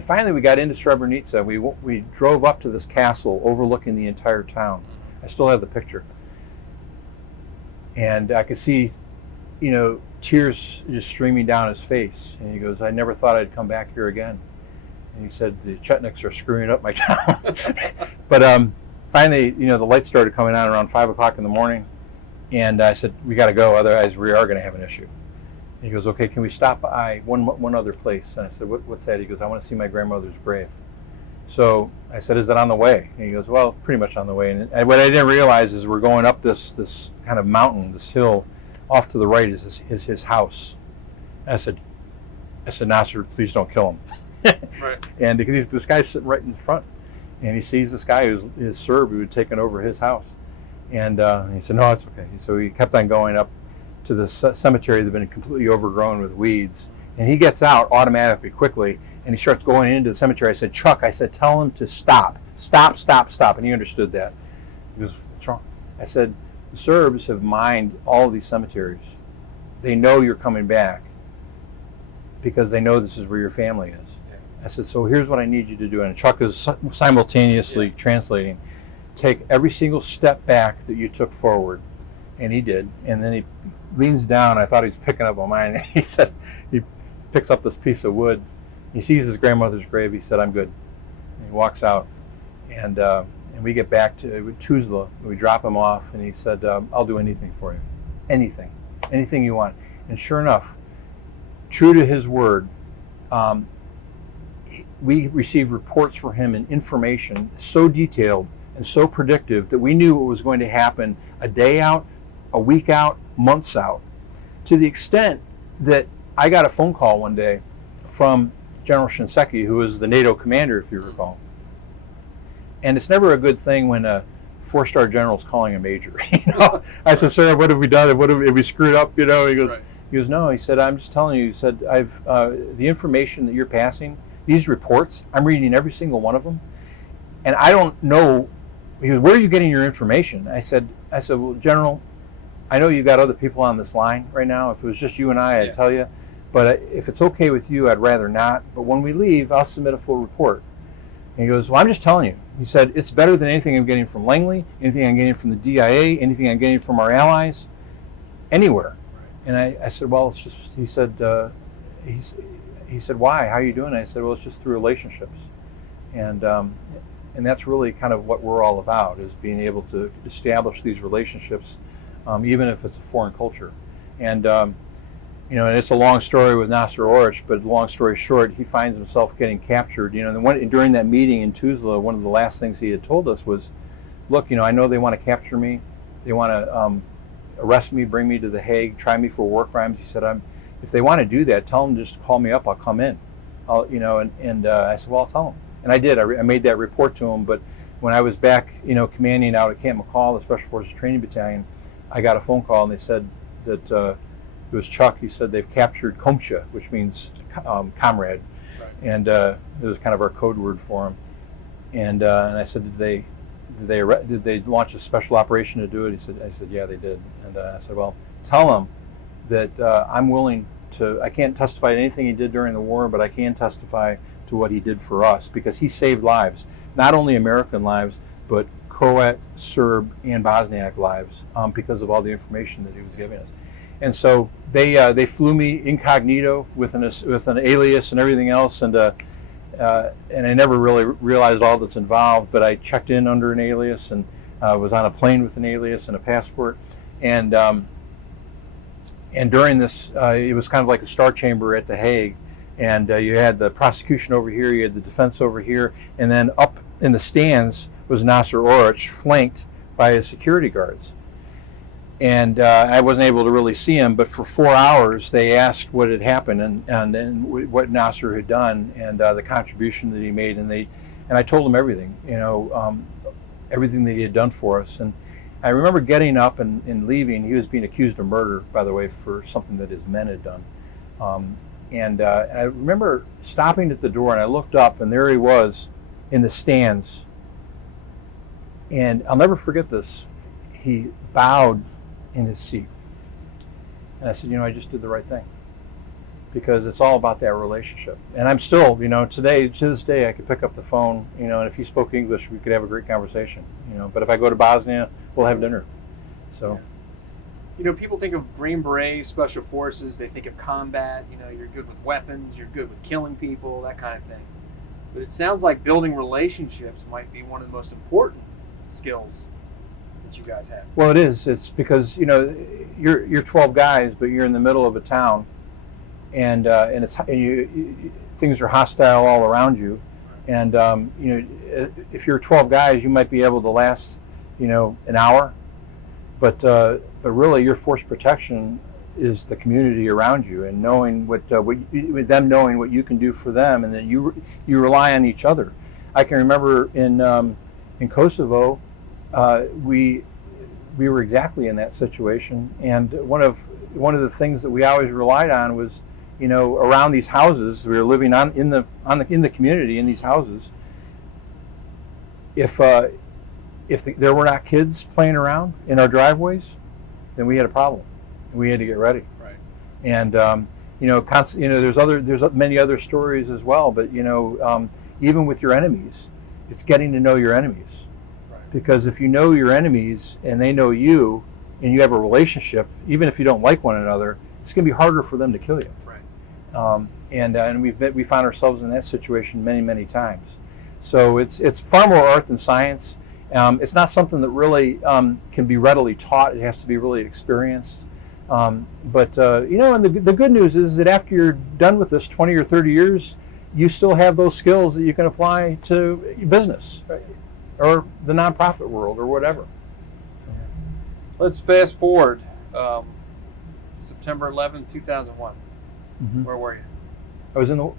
finally we got into Srebrenica. We drove up to this castle overlooking the entire town. I still have the picture. And I could see, tears just streaming down his face. And he goes, "I never thought I'd come back here again." And he said, "The Chetniks are screwing up my town." But finally, the lights started coming on around 5 o'clock in the morning. And I said, "We got to go, otherwise we are going to have an issue." And he goes, "Okay, can we stop by one other place?" And I said, "What's that?" He goes, "I want to see my grandmother's grave." So I said, "Is it on the way?" And he goes, "Well, pretty much on the way." And what I didn't realize is we're going up this kind of mountain, this hill. Off to the right is his house. I said, "Nasser, please don't kill him." Right. And because this guy's sitting right in front, and he sees this guy who's Serb who had taken over his house. And he said, "No, it's okay." So he kept on going up to the cemetery that had been completely overgrown with weeds. And he gets out automatically, quickly, and he starts going into the cemetery. I said, "Chuck," I said, "tell him to stop. Stop, stop, stop." And he understood that. He goes, "What's wrong?" I said, "The Serbs have mined all of these cemeteries. They know you're coming back because they know this is where your family is." I said, "So here's what I need you to do." And Chuck is simultaneously translating. "Take every single step back that you took forward." And he did. And then he leans down. I thought he was picking up on mine. He said, he picks up this piece of wood. He sees his grandmother's grave. He said, "I'm good." And he walks out. And we get back to Tuzla. We drop him off. And he said, "I'll do anything for you. Anything. Anything you want." And sure enough, true to his word, we received reports for him and information so detailed and so predictive that we knew what was going to happen a day out, a week out, months out, to the extent that I got a phone call one day from General Shinseki, who was the NATO commander, if you recall. And it's never a good thing when a four-star general is calling a major. I said, "Sir, what have we done? Have we screwed up?" He goes, right. He goes, "No." He said, "I'm just telling you." He said, "I've the information that you're passing, these reports, I'm reading every single one of them, and I don't know." He goes, "Where are you getting your information?" I said, "Well, General, I know you've got other people on this line right now. If it was just you and I'd tell you. But if it's okay with you, I'd rather not. But when we leave, I'll submit a full report." And he goes, "Well, I'm just telling you." He said, "It's better than anything I'm getting from Langley, anything I'm getting from the DIA, anything I'm getting from our allies, anywhere." And I said, "Well, it's just," he said, he said, "Why? How are you doing?" I said, "Well, it's just through relationships." And that's really kind of what we're all about, is being able to establish these relationships, even if it's a foreign culture. And and it's a long story with Nasser Oric, but long story short, he finds himself getting captured. And during that meeting in Tuzla, one of the last things he had told us was, "Look, I know they want to capture me. They want to arrest me, bring me to The Hague, try me for war crimes." He said, "If they want to do that, tell them just to call me up. I'll come in." I said, "Well, I'll tell them." And I did. I made that report to him. But when I was back, commanding out at Camp McCall, the Special Forces Training Battalion, I got a phone call, and they said that it was Chuck. He said they've captured Komsha, which means comrade, right. And it was kind of our code word for him. And I said, did they launch a special operation to do it? I said, "Yeah, they did." And I said, "Well, tell them that I'm willing to. I can't testify to anything he did during the war, but I can testify to what he did for us, because he saved lives, not only American lives, but Croat, Serb, and Bosniak lives, because of all the information that he was giving us." And so they flew me incognito with an alias and everything else, and I never really realized all that's involved. But I checked in under an alias and was on a plane with an alias and a passport, and during this, it was kind of like a star chamber at The Hague, and you had the prosecution over here, you had the defense over here, and then up in the stands was Nasser Oric, flanked by his security guards. and I wasn't able to really see him. But for 4 hours, they asked what had happened and what Nasser had done and the contribution that he made, and I told them everything, everything that he had done for us. And I remember getting up and leaving. He was being accused of murder, by the way, for something that his men had done. And I remember stopping at the door, and I looked up, and there he was in the stands. And I'll never forget this. He bowed in his seat. And I said, I just did the right thing. Because it's all about that relationship. And I'm still, to this day, I could pick up the phone, and if he spoke English, we could have a great conversation, But if I go to Bosnia, we'll have dinner. So. People think of Green Berets, Special Forces, they think of combat, you're good with weapons, you're good with killing people, that kind of thing. But it sounds like building relationships might be one of the most important skills that you guys have. Well, it is. It's because, you're 12 guys, but you're in the middle of a town, and things are hostile all around you. And, if you're 12 guys, you might be able to last, an hour. But really, your force protection is the community around you, and knowing with them knowing what you can do for them, and that you rely on each other. I can remember in Kosovo, we were exactly in that situation, and one of the things that we always relied on was, around these houses we were living in the community in these houses. If there were not kids playing around in our driveways, then we had a problem. We had to get ready. Right. And there's many other stories as well. But even with your enemies, it's getting to know your enemies. Right. Because if you know your enemies and they know you, and you have a relationship, even if you don't like one another, it's going to be harder for them to kill you. Right. And we found ourselves in that situation many, many times. So it's far more art than science. It's not something that really can be readily taught. It has to be really experienced. And the good news is that after you're done with this 20 or 30 years, you still have those skills that you can apply to business, right? Or the nonprofit world or whatever. Let's fast forward. September 11, 2001. Mm-hmm. Where were you? I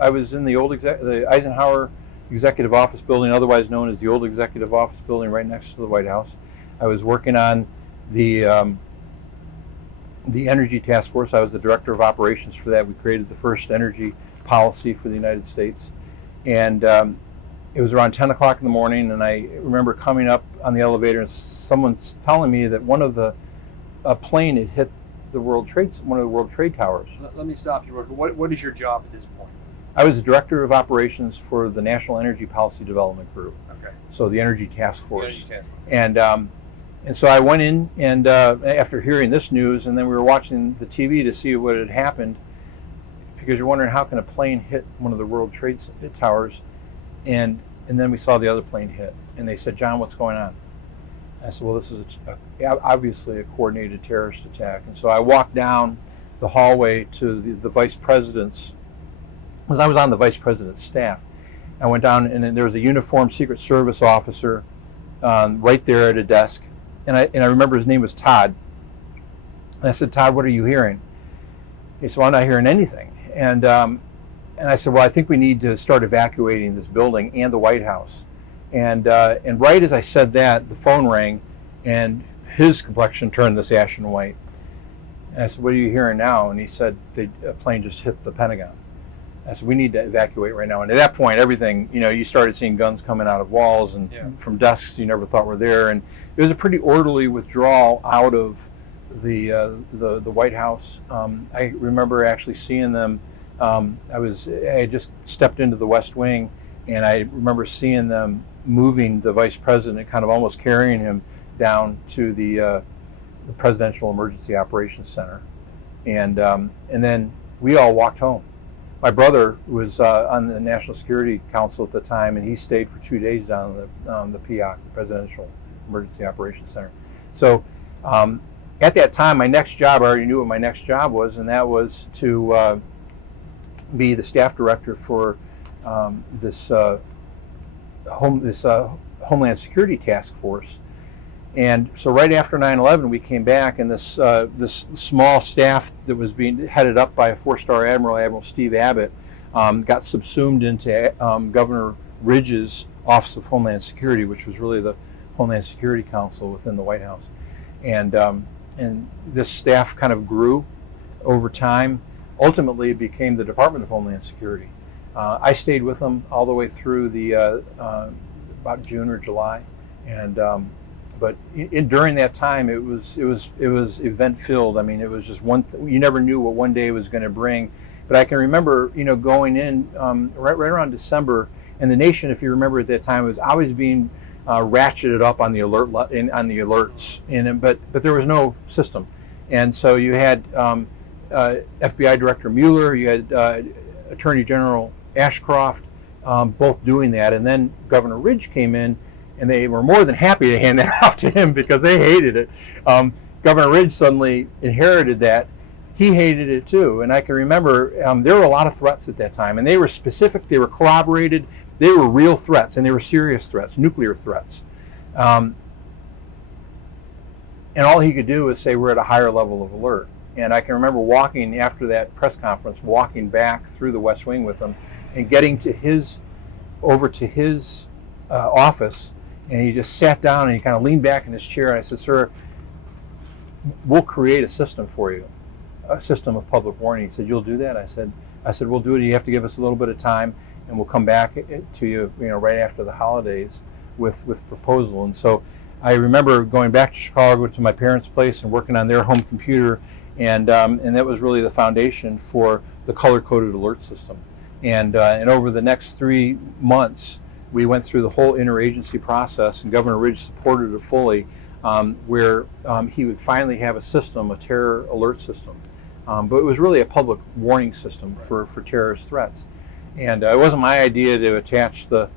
was in the old the Eisenhower Executive Office Building, otherwise known as the old Executive Office Building, right next to the White House. I was working on the Energy Task Force. I was the Director of Operations for that. We created the first energy policy for the United States. And it was around 10 o'clock in the morning, and I remember coming up on the elevator and someone's telling me that a plane had hit one of the World Trade Towers. Let me stop you. What is your job at this point? I was the Director of Operations for the National Energy Policy Development Group. Okay. So the Energy Task Force. The Energy Task Force. And so I went in, and after hearing this news, and then we were watching the TV to see what had happened, because you're wondering how can a plane hit one of the World Trade Towers, and then we saw the other plane hit, and they said, "John, what's going on?" I said, "Well, this is obviously a coordinated terrorist attack." And so I walked down the hallway to the Vice President's, because I was on the Vice President's staff. I went down, and then there was a uniformed Secret Service officer right there at a desk, and I remember his name was Todd. And I said, "Todd, what are you hearing?" He said, "Well, I'm not hearing anything." And I said, "Well, I think we need to start evacuating this building and the White House." And right as I said that, the phone rang, and his complexion turned this ashen white. And I said, "What are you hearing now?" And he said, "A plane just hit the Pentagon." I said, "We need to evacuate right now." And at that point, everything, you started seeing guns coming out of walls and from desks you never thought were there. And it was a pretty orderly withdrawal out of the White House. I remember actually seeing them. I had just stepped into the West Wing, and I remember seeing them moving the Vice President, kind of almost carrying him down to the Presidential Emergency Operations Center. And then we all walked home. My brother was on the National Security Council at the time, and he stayed for 2 days down the PEOC, the Presidential Emergency Operations Center. So at that time, my next job, I already knew what my next job was, and that was to be the staff director for this Homeland Security Task Force. And so right after 9/11, we came back, and this small staff that was being headed up by a 4-star admiral, Admiral Steve Abbott, got subsumed into Governor Ridge's Office of Homeland Security, which was really the Homeland Security Council within the White House. And this staff kind of grew over time. Ultimately, it became the Department of Homeland Security. I stayed with them all the way through the about June or July, and but during that time, it was event filled. I mean, it was just you never knew what one day was going to bring. But I can remember, going in right around December, and the nation, if you remember at that time, was always being ratcheted up on the alerts, but there was no system, and so you had FBI Director Mueller, you had Attorney General Ashcroft, both doing that, and then Governor Ridge came in, and they were more than happy to hand that off to him because they hated it. Governor Ridge suddenly inherited that. He hated it too, and I can remember there were a lot of threats at that time, and they were specific, they were corroborated, they were real threats, and they were serious threats, nuclear threats. And all he could do was say we're at a higher level of alert. And I can remember walking after that press conference, walking back through the West Wing with him, and getting over to his office, and he just sat down and he kind of leaned back in his chair, and I said, "Sir, we'll create a system for you, a system of public warning." He said, "You'll do that?" I said, "We'll do it. You have to give us a little bit of time, and we'll come back to you, right after the holidays with proposal." And so I remember going back to Chicago to my parents' place and working on their home computer, and that was really the foundation for the color-coded alert system. And over the next 3 months, we went through the whole interagency process, and Governor Ridge supported it fully, where he would finally have a system, a terror alert system. But it was really a public warning system for terrorist threats. And it wasn't my idea to attach the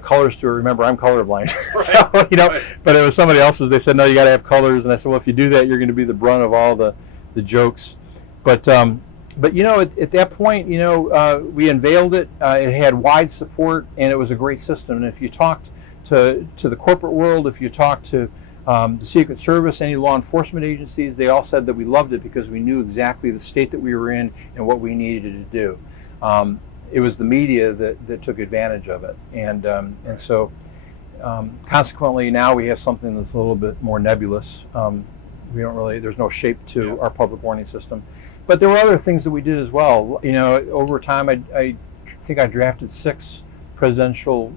colors to it. Remember, I'm colorblind. Right. So, Right. But it was somebody else's. They said, "No, you got to have colors." And I said, "Well, if you do that, you're going to be the brunt of all the jokes." But at that point, we unveiled it. It had wide support, and it was a great system. And if you talked to the corporate world, if you talked to the Secret Service, any law enforcement agencies, they all said that we loved it because we knew exactly the state that we were in and what we needed to do. It was the media that took advantage of it, and so consequently now we have something that's a little bit more nebulous. There's no shape to our public warning system, but there were other things that we did as well. Over time, I think I drafted 6 presidential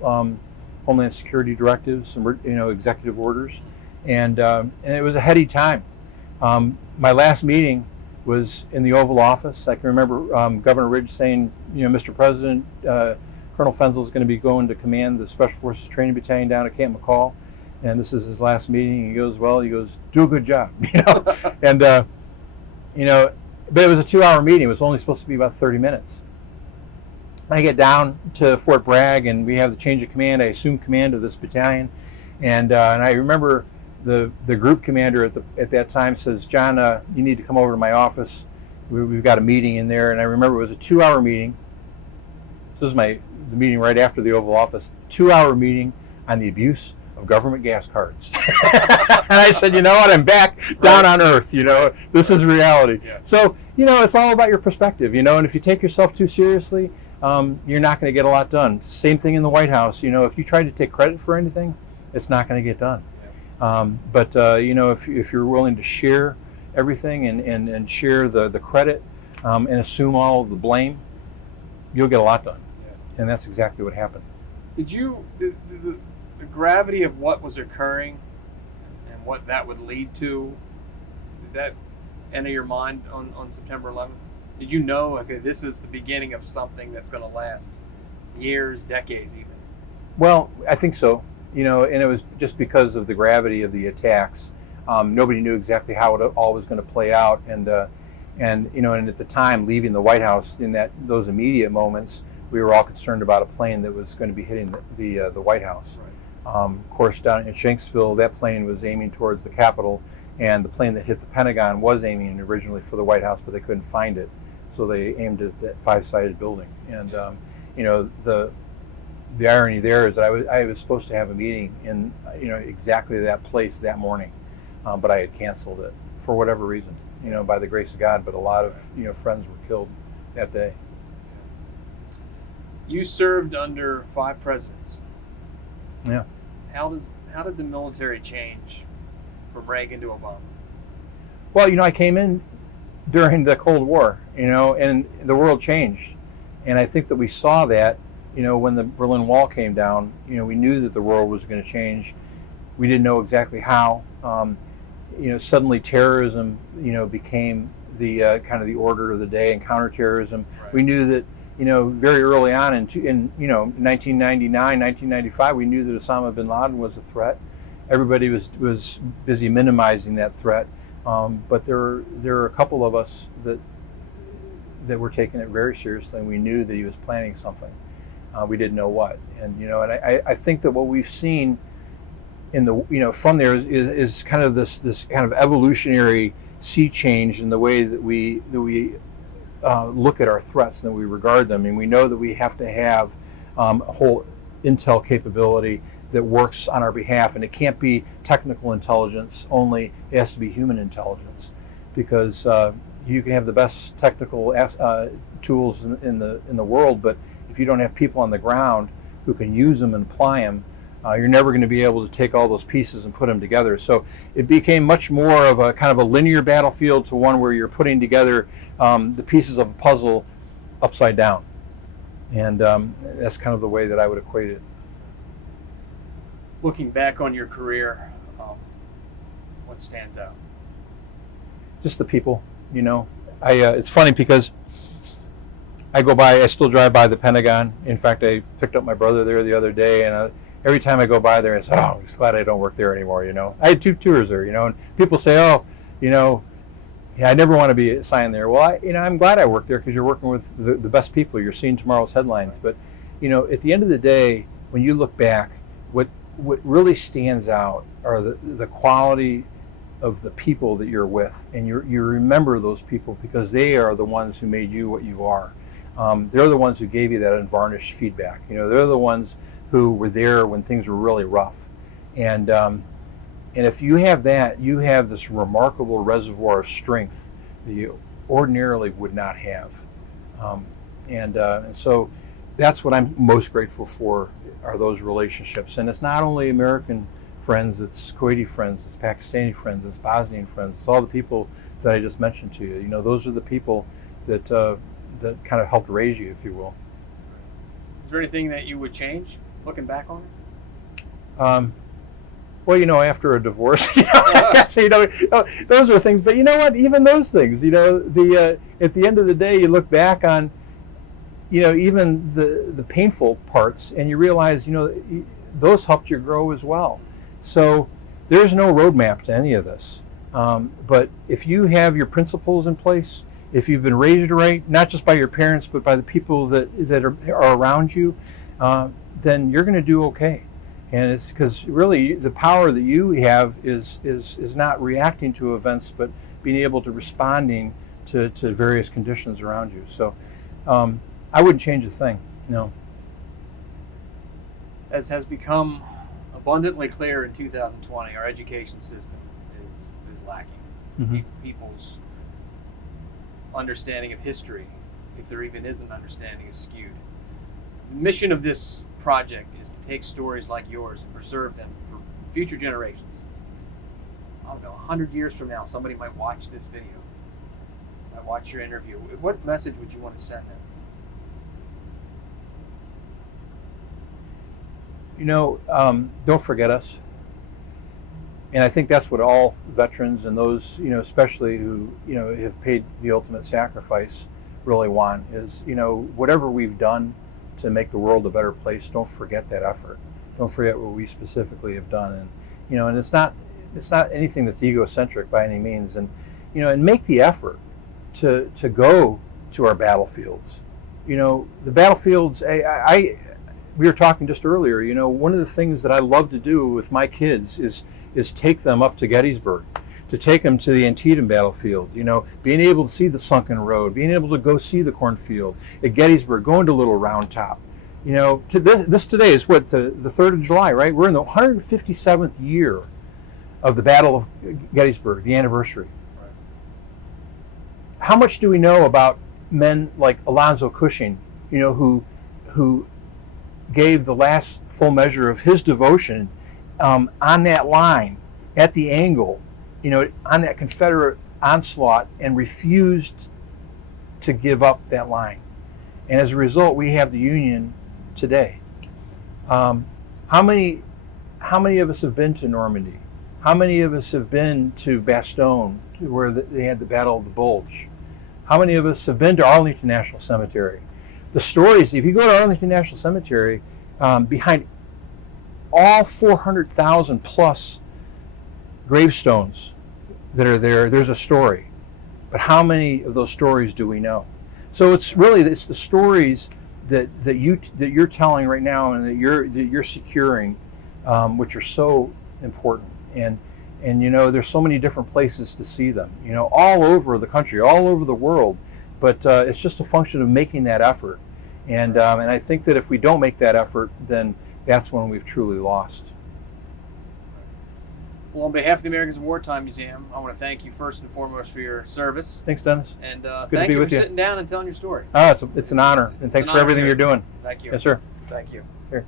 Homeland Security directives and executive orders, and it was a heady time. My last meeting was in the Oval Office. I can remember Governor Ridge saying, "Mr. President, Colonel Fenzel is going to be going to command the Special Forces Training Battalion down at Camp McCall, and this is his last meeting." He goes, "Do a good job," and but it was a 2-hour meeting. It was only supposed to be about 30 minutes. I get down to Fort Bragg, and we have the change of command. I assume command of this battalion, and I remember the group commander at that time says, "John, you need to come over to my office. We've got a meeting in there." And I remember it was a 2-hour meeting. This was the meeting right after the Oval Office. 2-hour meeting on the abuse of government gas cards. And I said, "You know what? I'm back down on earth. This is reality." Yeah. So it's all about your perspective. And if you take yourself too seriously, you're not going to get a lot done. Same thing in the White House. If you try to take credit for anything, it's not going to get done. But if you're willing to share everything and share the credit and assume all of the blame, you'll get a lot done. Yeah. And that's exactly what happened. Did the gravity of what was occurring and what that would lead to, did that enter your mind on September 11th? Did you know, okay, this is the beginning of something that's going to last years, decades even? Well, I think so. And it was just because of the gravity of the attacks. Nobody knew exactly how it all was going to play out, and at the time, leaving the White House in those immediate moments, we were all concerned about a plane that was going to be hitting the White House. Right. Of course, down in Shanksville, that plane was aiming towards the Capitol, and the plane that hit the Pentagon was aiming originally for the White House, but they couldn't find it, so they aimed at that 5-sided building. And the the irony there is that I was supposed to have a meeting in exactly that place that morning, but I had canceled it for whatever reason, by the grace of God. But a lot of friends were killed that day. You served under 5 presidents. Yeah. How did the military change from Reagan to Obama? Well, I came in during the Cold War, and the world changed. And I think that we saw that, when the Berlin Wall came down, we knew that the world was going to change. We didn't know exactly how. Suddenly terrorism, became the kind of the order of the day, and counterterrorism. Right. We knew that, very early on in 1999, 1995, we knew that Osama bin Laden was a threat. Everybody was busy minimizing that threat. But there were a couple of us that were taking it very seriously, and we knew that he was planning something. We didn't know what, and I think that what we've seen in the from there is kind of this kind of evolutionary sea change in the way that we look at our threats and that we regard them, and we know that we have to have a whole intel capability that works on our behalf, and it can't be technical intelligence only. It has to be human intelligence, because you can have the best technical tools in the world, but if you don't have people on the ground who can use them and apply them, you're never going to be able to take all those pieces and put them together. So it became much more of a kind of a linear battlefield to one where you're putting together the pieces of a puzzle upside down, and that's kind of the way that I would equate it. Looking back on your career, what stands out? Just the people, it's funny because I still drive by the Pentagon. In fact, I picked up my brother there the other day, and every time I go by there, I say, I'm just glad I don't work there anymore, I had 2 tours there, and people say, I never want to be assigned there. Well, I'm glad I work there, because you're working with the best people. You're seeing tomorrow's headlines. But, at the end of the day, when you look back, what really stands out are the quality of the people that you're with, and you remember those people because they are the ones who made you what you are. They're the ones who gave you that unvarnished feedback. They're the ones who were there when things were really rough, and if you have that, you have this remarkable reservoir of strength that you ordinarily would not have, and so that's what I'm most grateful for, are those relationships. And it's not only American friends, it's Kuwaiti friends, it's Pakistani friends, it's Bosnian friends, it's all the people that I just mentioned to you. Those are the people that kind of helped raise you, if you will. Is there anything that you would change, looking back on it? Well, after a divorce, those are things. But you know what? Even those things, at the end of the day, you look back on, even the painful parts, and you realize, those helped you grow as well. So there's no roadmap to any of this. But if you have your principles in place, if you've been raised right, not just by your parents, but by the people that are around you, then you're going to do okay. And it's because really the power that you have is not reacting to events, but being able to responding to various conditions around you. So I wouldn't change a thing, no. As has become abundantly clear in 2020, our education system is lacking. Mm-hmm. People's understanding of history, if there even is an understanding, is skewed. The mission of this project is to take stories like yours and preserve them for future generations. I don't know, 100 years from now, somebody might watch this video, might watch your interview. What message would you want to send them? Don't forget us. And I think that's what all veterans and those, especially who, have paid the ultimate sacrifice really want is, whatever we've done to make the world a better place, don't forget that effort. Don't forget what we specifically have done. And, and it's not anything that's egocentric by any means. And, and make the effort to go to our battlefields. The battlefields, we were talking just earlier, one of the things that I love to do with my kids is take them up to Gettysburg, to take them to the Antietam battlefield, being able to see the sunken road, being able to go see the cornfield at Gettysburg, going to Little Round Top, You know, to this today is what, the 3rd of July, right? We're in the 157th year of the Battle of Gettysburg, the anniversary. Right. How much do we know about men like Alonzo Cushing, you know, who gave the last full measure of his devotion on that line, at the angle, you know, on that Confederate onslaught, and refused to give up that line. And as a result, we have the Union today. How many of us have been to Normandy? How many of us have been to Bastogne, where they had the Battle of the Bulge? How many of us have been to Arlington National Cemetery? The stories, if you go to Arlington National Cemetery, behind all 400,000 plus gravestones that are there, there's a story. But how many of those stories do we know? So it's the stories that you're telling right now, and that you're securing, which are so important. And you know, there's so many different places to see them, you know, all over the country, all over the world. But it's just a function of making that effort. And I think that if we don't make that effort, then that's when we've truly lost. Well, on behalf of the Americans in Wartime Museum, I want to thank you first and foremost for your service. Thanks, Dennis. And Good thank to be you with for you. sitting down and telling your story. It's an honor. And thanks for everything you're doing. Thank you. Yes, sir. Thank you. Here.